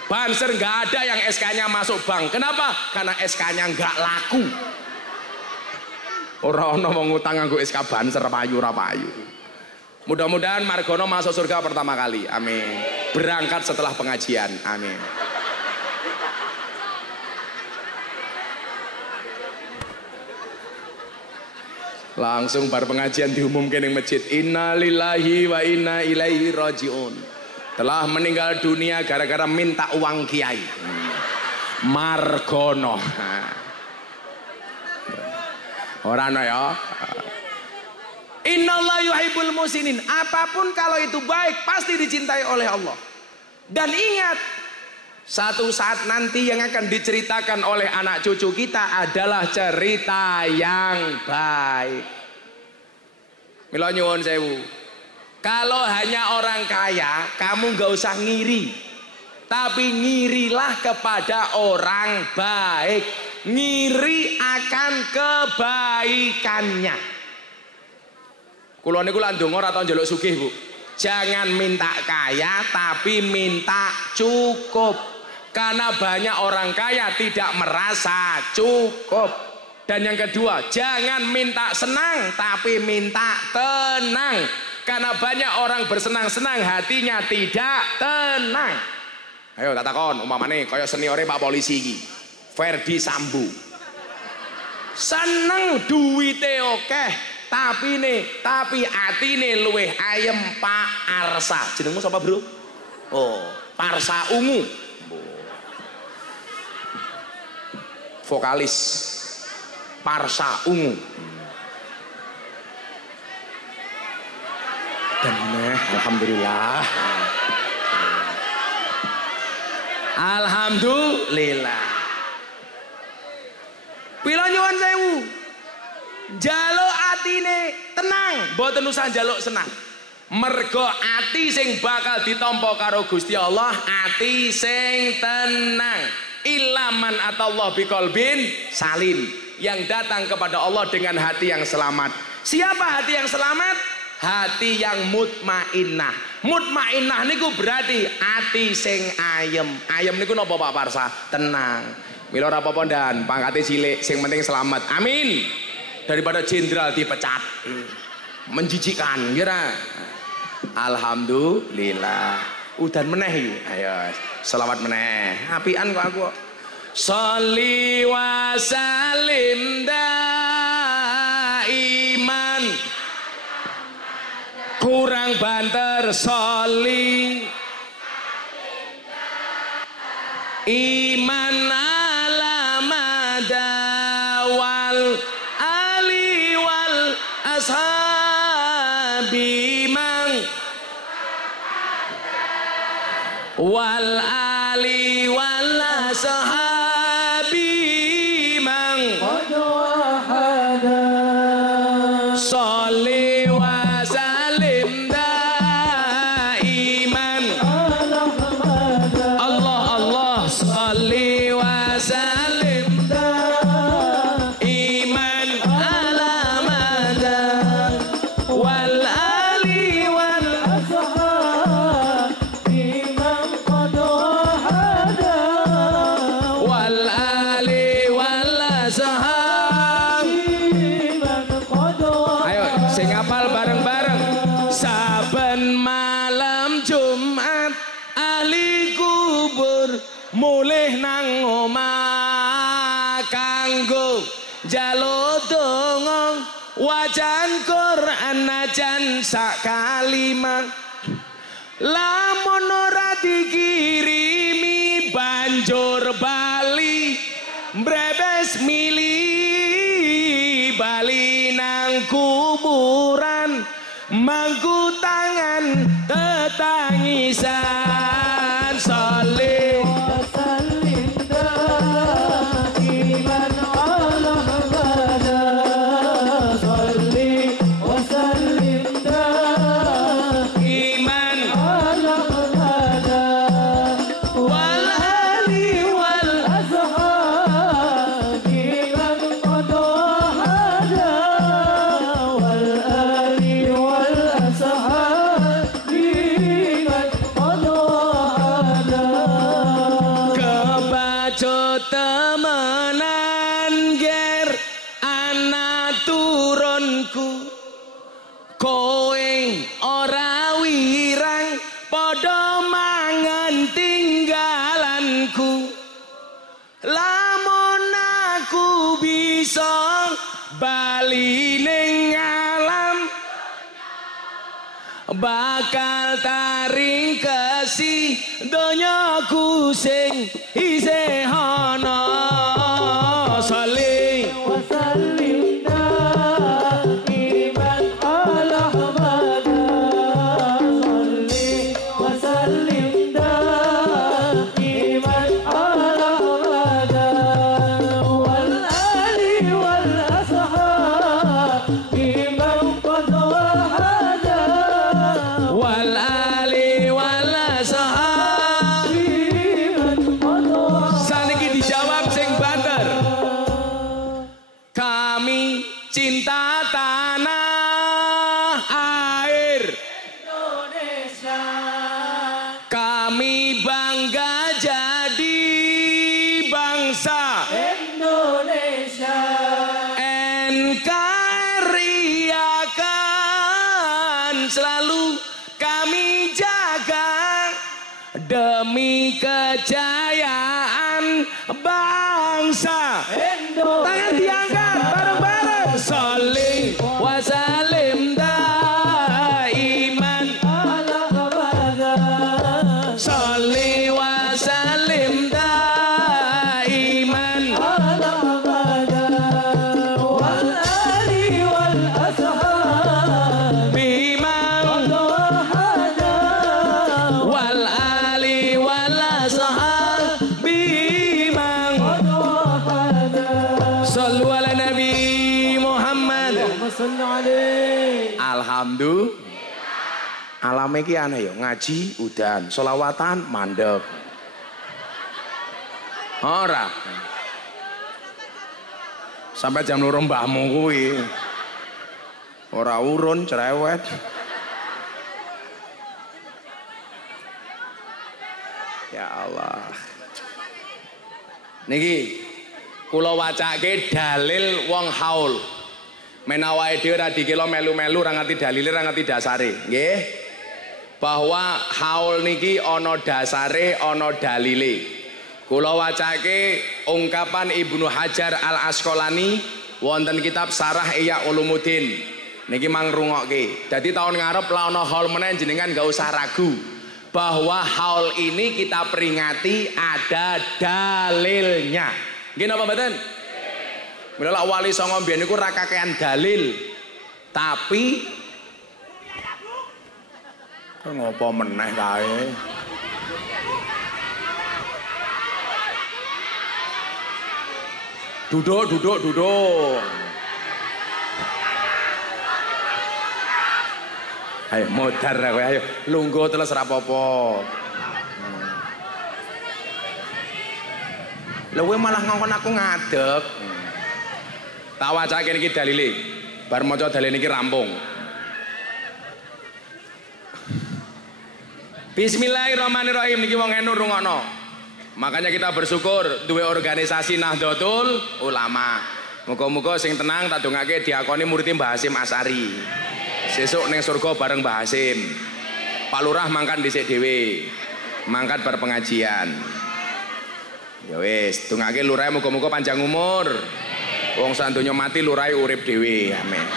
Banser nggak ada yang SK-nya masuk bank. Kenapa? Karena SK-nya nggak laku. Orang mau ngutang nganggo SK banser payu ra payu. Mudah-mudahan Margono masuk surga pertama kali. Amin. Berangkat setelah pengajian. Amin. Langsung bar pengajian diumumkan di masjid, inna lillahi wa inna ilaihi rajiun. Telah meninggal dunia gara-gara minta uang kiai. Margono. Orang ya. Innallaha yuhibbul musinin. Apapun kalau itu baik pasti dicintai oleh Allah. Dan ingat, satu saat nanti yang akan diceritakan oleh anak cucu kita adalah cerita yang baik. Mila nyuwun sewu. Kalau hanya orang kaya, kamu nggak usah ngiri. Tapi ngirilah kepada orang baik. Ngiri akan kebaikannya. Kula niku lan ndonga ora tau njaluk sugih, Bu. Jangan minta kaya tapi minta cukup. Karena banyak orang kaya tidak merasa cukup. Dan yang kedua, jangan minta senang tapi minta tenang. Karena banyak orang bersenang-senang hatinya tidak tenang. Ayo tak takon, umpamane kaya seniore Pak Polisi iki, Ferdi Sambo. Seneng duwite akeh, tapi atine luweh ayem Pak Arsa. Jenengmu sapa, Bro? Oh, Parsa Ungu. Vokalis Parsa Ungu. Dan alhamdulillah. Alhamdulillah. Pila nyuwun sewu. Jaluk atine tenang, mboten usah jaluk senang. Mergo ati sing bakal ditampa karo Gusti Allah, ati sing tenang. Ilaman atallah biqalbin salim, yang datang kepada Allah dengan hati yang selamat. Siapa hati yang selamat? Hati yang mutmainnah. Mutmainnah niku berarti hati sing ayem. Ayem niku napa Pak Parsa? Tenang. Mila ora apa-apa ndan, pangkate cilik, sing penting selamat. Amin. Daripada jenderal dipecat. Menjijikkan, kira. Alhamdulillah. Udan meneh iki. Ayo, selawat meneh. Apian kok aku. Sholli wa salim daiman. Kurang banter sholli iman ala madawal ali wal ashabi mang wal ali wal ashabi mang sholli wa salim daiman Allah Allah sholli wa salim iman ala mada wal ali wal wal ali wal ashab. Ayo sing hafal bareng-bareng. Saben malam Jumat ahli kubur mulih nang omah kanggo njaluk donga wajan Quran najan sak kalimat. Lamun ora dikirimi banjur bali mbrebes mili bali nang kuburan mangku tangan tetangisan. Ojo temenan ger anak turunku, kowe ora wirang padha mangan tinggalanku. Lamun aku bisa bali ning alam, bakal taring kesi donyaku sing isih ana. Salih وسلم دائما على أحمد صلي وسلم دائما على أحمد والآل والأصحاب بمن قد وحد wal ali wal sahab. بمن قد وحد Saniki dijawab sing banter. Kami cinta tanah air, Indonesia kami bangga jadi bangsa Indonesia NKRI akan selalu kami jaga demi kejayaan bangsa. Tangan diangkat bareng-bareng. Sholli wa salim daiman, على أحمد sholli wa salim daiman. على أحمد والآل والأصحاب Bima قد وحد wal ali wal sahbi man. قد وحد Sallu ala Nabi Muhammad. اللهم صل عليه Alhamdulillah. Alame iki aneh ya, ngaji udan, selawatan mandek. Ora. Sampai jam 2 mbahmu kuwi. Ora urun cerewet. Ya Allah. Niki kula wacake dalil wong haul. Menawae dhewe ora dikira melu-melu ora ngerti dalile ora ngerti dasare, nggih. Bahwa haul niki ana dasare, ana dalile. Kula wacake ungkapan Ibnu Hajar Al Asqalani wonten kitab Sarah Ihya Ulumuddin. Niki mangrungokke. Dadi tahun ngarep la ana haul meneh jenengan gak usah ragu bahwa haul ini kita peringati ada dalilnya. Nggih napa mboten? Mila wali songo mbiyen niku ra kakean dalil. Tapi ngopo meneh kae? Duduk. Ayo modar kowe ayo lungguh terus ora apa-apa. Lha kowe malah ngongkon aku ngadeg. Tak wacake niki dalile. Bar maca dalil niki rampung. Bismillahirrahmanirrahim niki wong enu rungokno. Makanya kita bersyukur duwe organisasi Nahdlatul Ulama. Muga-muga sing tenang tak dongake diakoni murid Mbah Hasyim Asy'ari. Sesuk ning surga bareng Mbah Hasyim. Pak Lurah mangkat dhisik dhewe. Mangkat bar pengajian. Ya wis, dongake lurahe muga-muga panjang umur. Wong sandonya mati lurahe urip dhewe. Amin.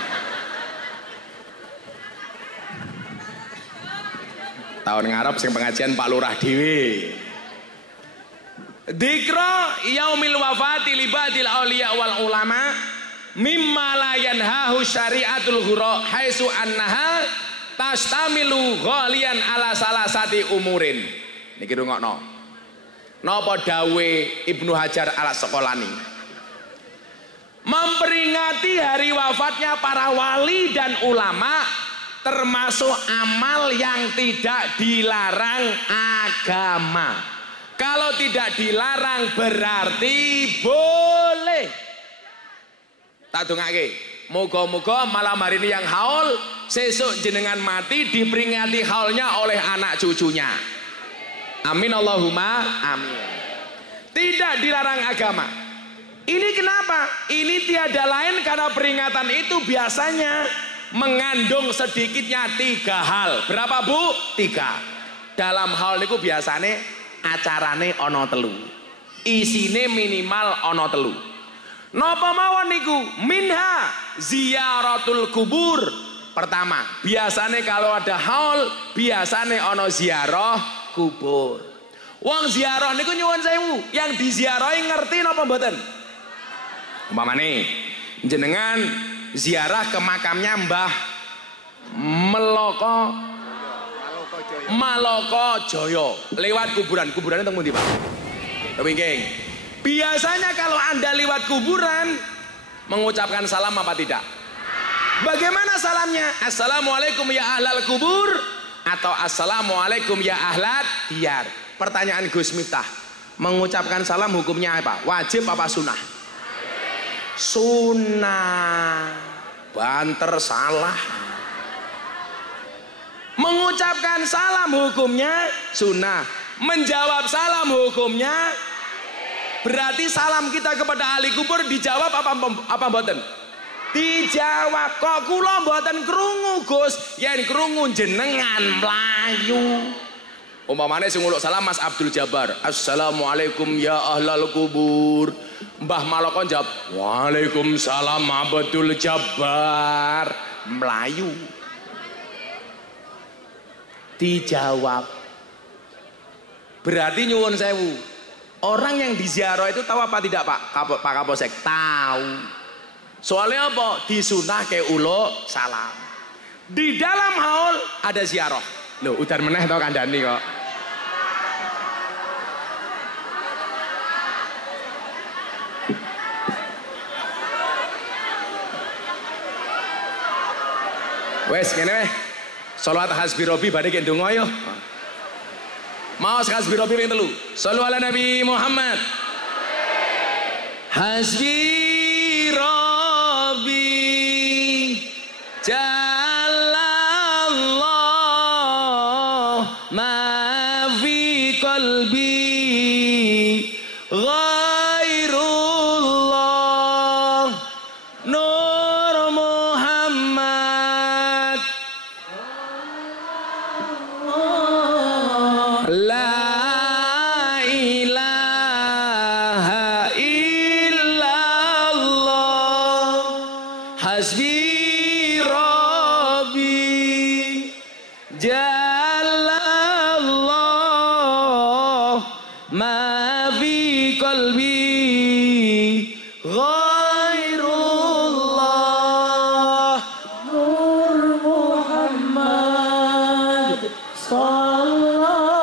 Tahun ngarep sing pengajian Pak Lurah dhewe. Dzikra yaumil wafati libadil auliya wal ulama mimma la yanhahu syariatul ghura haitsu annaha tastamilu ghalian ala salasati umurin. Niki rungokno. Napa dawe Ibnu Hajar Al Asqalani? Memperingati hari wafatnya para wali dan ulama termasuk amal yang tidak dilarang agama. Kalau tidak dilarang berarti boleh. Tak dongake. Moga-moga malam hari ini yang haul, sesuk jenengan mati diperingati haulnya oleh anak cucunya. Amin Allahumma amin. Tidak dilarang agama. Ini kenapa? Ini tiada lain karena peringatan itu biasanya mengandung sedikitnya 3 hal. Berapa Bu? 3. Dalam hal niku biasane acarane ono 3. Isine minimal ono 3. Napa mawon niku? Minha ziyaratul kubur. Pertama, biasane kalau ada haul, biasane ono ziarah kubur. Wong ziarah niku nyuwun sewu, yang diziarahi ngerti napa mboten? Umpamane jenengan ziarah ke makamnya Mbah Maloko Joyo, lewat kuburannya teng pundi Pak? Kepingking. Biasanya kalau Anda lewat kuburan mengucapkan salam apa tidak? Bagaimana salamnya? Assalamualaikum ya ahlal kubur atau assalamualaikum ya ahlat diyar? Pertanyaan Gus Miftah, mengucapkan salam hukumnya apa? Wajib apa sunnah? Sunnah. Banter salah. Mengucapkan salam hukumnya sunnah. Menjawab salam hukumnya, berarti salam kita kepada ahli kubur dijawab apa mboten? Dijawab. Kok kula mboten krungu Gus? Yen krungu jenengan mlayu. Umpamane sing nguluk salam Mas Abdul Jabbar, assalamualaikum ya ahlal kubur. Mbah Maloko jawab, waalaikumsalam Abdul Jabbar. Melayu. Dijawab. Berarti nyuwun sewu, orang yang diziarah itu tahu apa tidak Pak Kapolsek? Tahu. Soalnya apa? Disunah ke ulo salam. Di dalam haul ada ziarah. Loh, udan meneh tau kandhani kok. Wes kene weh. Salat hasbi robi badhe ki ndonga yo. Maos hasbi robi ping 3. Shallu ala Nabi Muhammad. Hasbi robi jalallah ma fi qalbi ghairullah Nur Muhammad la ilaha illallah hasbi rabbi jalallah ma fi qalbi ghairullah Nur Muhammad sallallahu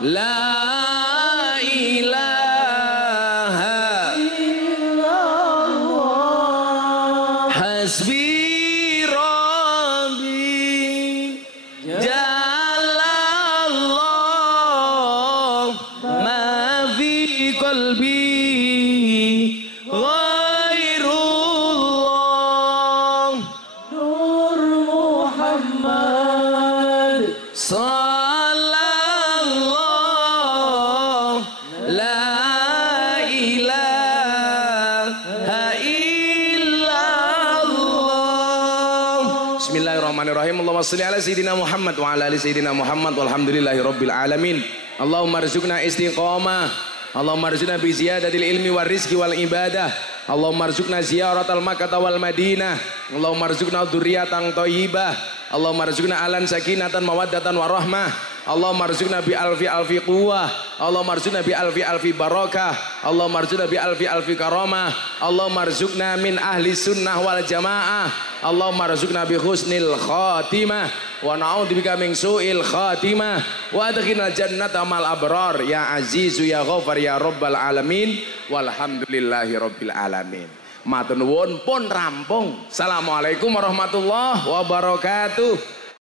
la ilaha illallah hasbi rabbi jalallah ma fi qalbi ghairullah Nur Muhammad sallallahu la ilaha illallah. Bismillahirrahmanirrahim. Allahumma shalli ala sayyidina Muhammad wa ala ali sayyidina Muhammad walhamdulillahi rabbil alamin. Allahumma arzuqna istiqamah. Allahumma arzuqna bi ziyadatil ilmi war rizqi wal ibadah. Allahumma arzuqna ziyaratal Makkah wal Madinah. Allahumma arzuqna dzurriatan thayyibah. Allahumma arzuqna alan sakinatan mawaddatan warahmah. Allahumma arzuqna bi alfi alfi quwwah. Allahumma arzuqna bi alfi alfi barakah. Allahumma arzuqna bi alfi alfi karamah. Allahumma arzuqna min ahli sunnah wal jamaah. Allahumma arzuqna bi husnil khatimah wa na'udzubika min su'il khatimah wa adkhilnal jannata mal abrar ya azizu ya ghafar ya rabbal alamin walhamdulillahi rabbil alamin. Matur nuwun pun rampung. Assalamualaikum warahmatullahi wabarakatuh.